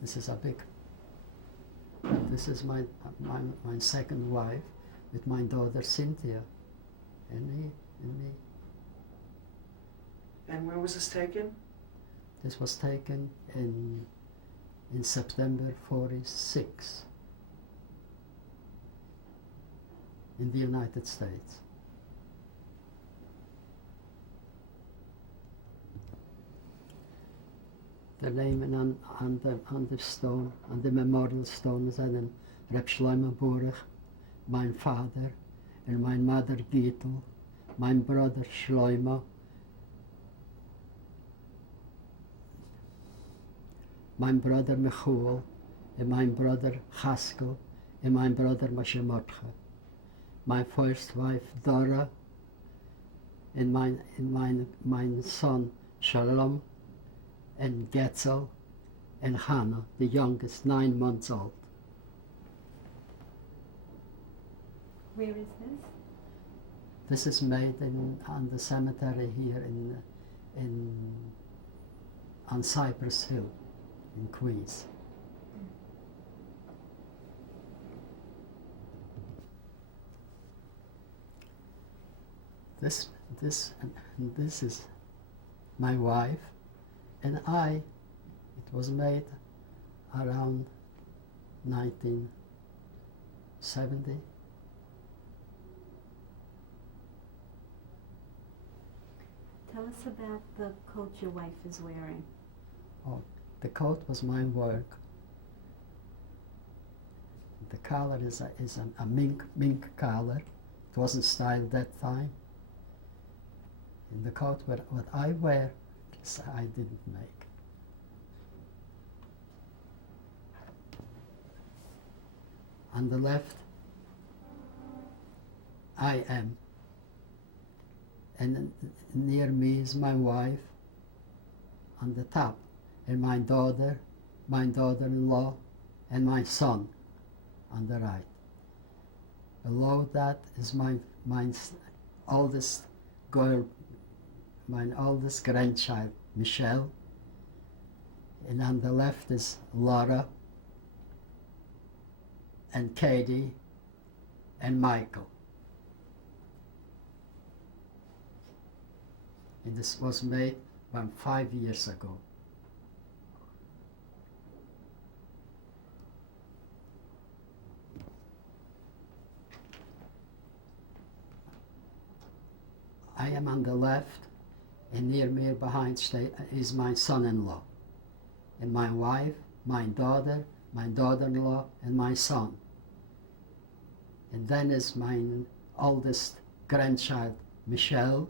This is my second wife with my daughter Cynthia and me. And where was this taken? This was taken in September 46 in the United States. The name on the stone, on the memorial stone, zijn in Reb Shloimeburg, mijn vader en mijn moeder Gietel, mijn brother Shloimo, mijn brother Michael, en mijn brother Haskell, en mijn brother Moshe Mordechai. My first wife Dora, en mijn son Shalom, and Getzel, and Hannah, the youngest, 9 months old. Where is this? This is made on the cemetery here on Cypress Hill in Queens. This is my wife, and I. It was made around 1970. Tell us about the coat your wife is wearing. Oh, the coat was my work. The color is a mink color. It wasn't styled that time. And the coat what I wear, I didn't make. On the left, I am. And near me is my wife on the top, and my daughter-in-law, and my son on the right. Below that is my oldest girl, my oldest grandchild, Michelle. And on the left is Laura and Katie and Michael. And this was made about 5 years ago. I am on the left, and near me behind is my son-in-law, and my wife, my daughter, my daughter-in-law, and my son. And then is my oldest grandchild, Michelle,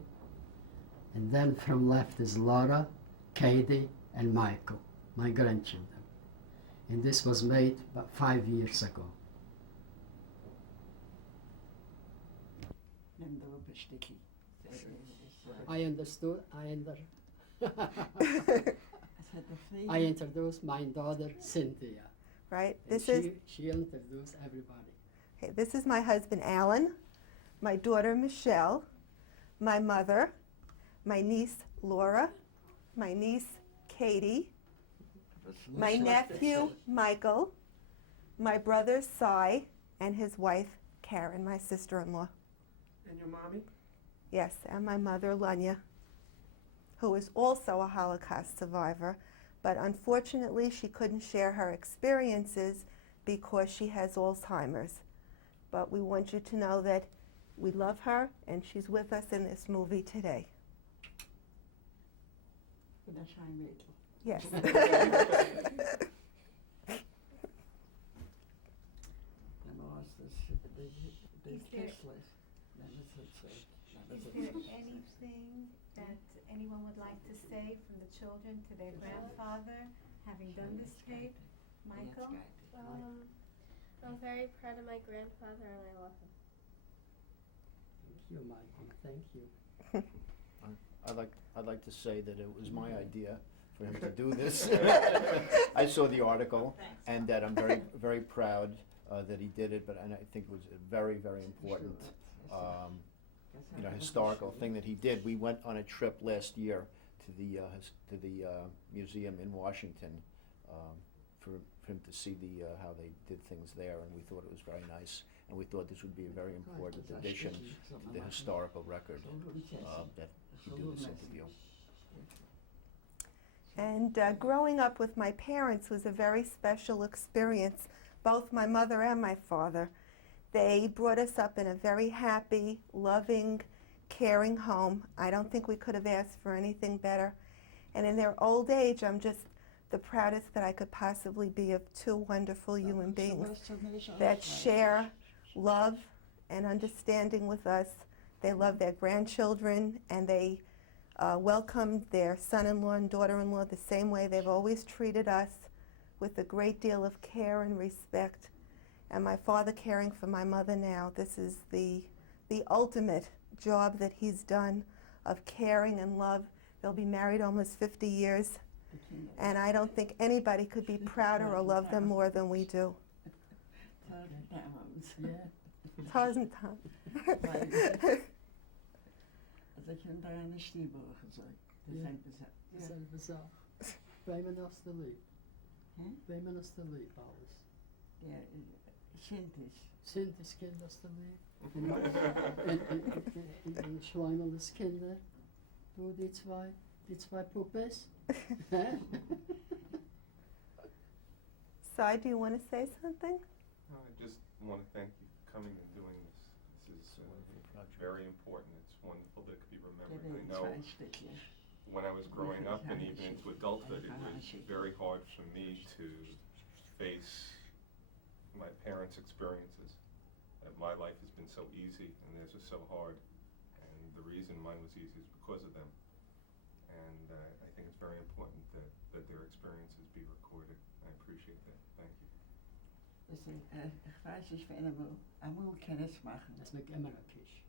and then from left is Laura, Katie, and Michael, my grandchildren. And this was made about 5 years ago. I understood, I introduced my daughter, Cynthia. Right? She introduced everybody. Okay, this is my husband, Alan, my daughter, Michelle, my mother, my niece, Laura, my niece, Katie, my nephew, Michael, my brother, Cy, and his wife, Karen, my sister-in-law. And your mommy? Yes, and my mother, Lunya, who is also a Holocaust survivor, but unfortunately she couldn't share her experiences because she has Alzheimer's. But we want you to know that we love her and she's with us in this movie today. Yes. Is there anything that anyone would like to say from the children to their grandfather, having done this tape? Michael? I'm very proud of my grandfather and I love him. Thank you, Michael. Thank you. I'd like to say that it was my idea for him to do this. I saw the article, and that I'm very proud that he did it. And I think it was a very important, historical thing that he did. We went on a trip last year to the museum in Washington for him to see how they did things there, and we thought it was very nice. And we thought this would be a very important addition to the historical record that he did this interview. And growing up with my parents was a very special experience, both my mother and my father. They brought us up in a very happy, loving, caring home. I don't think we could have asked for anything better. And in their old age, I'm just the proudest that I could possibly be of two wonderful human beings that share love and understanding with us. They love their grandchildren, and they welcomed their son-in-law and daughter-in-law the same way they've always treated us, with a great deal of care and respect. And my father caring for my mother now, this is the ultimate job that he's done of caring and love. They'll be married almost 50 years, and I don't think anybody could be prouder or love them more than we do. Tausend times. Wij men als de lief. Wij men als de lief, alles. Sint is kind als de lief. En Schleimel is kinder. Doe die twee. die zwei Puppes. Sai, do you want to say something? No, I just want to thank you for coming and doing this. This is Wonderful project. very important. It's wonderful that it could be remembered. I know when I was growing up and even into adulthood, it was very hard for me to face my parents' experiences. My life has been so easy and theirs was so hard. And the reason mine was easy is because of them. And I think it's very important that their experiences be recorded. I appreciate that. Thank you. Dus ik vraag je verder, moet kennis maken. Dat is met immer een kies.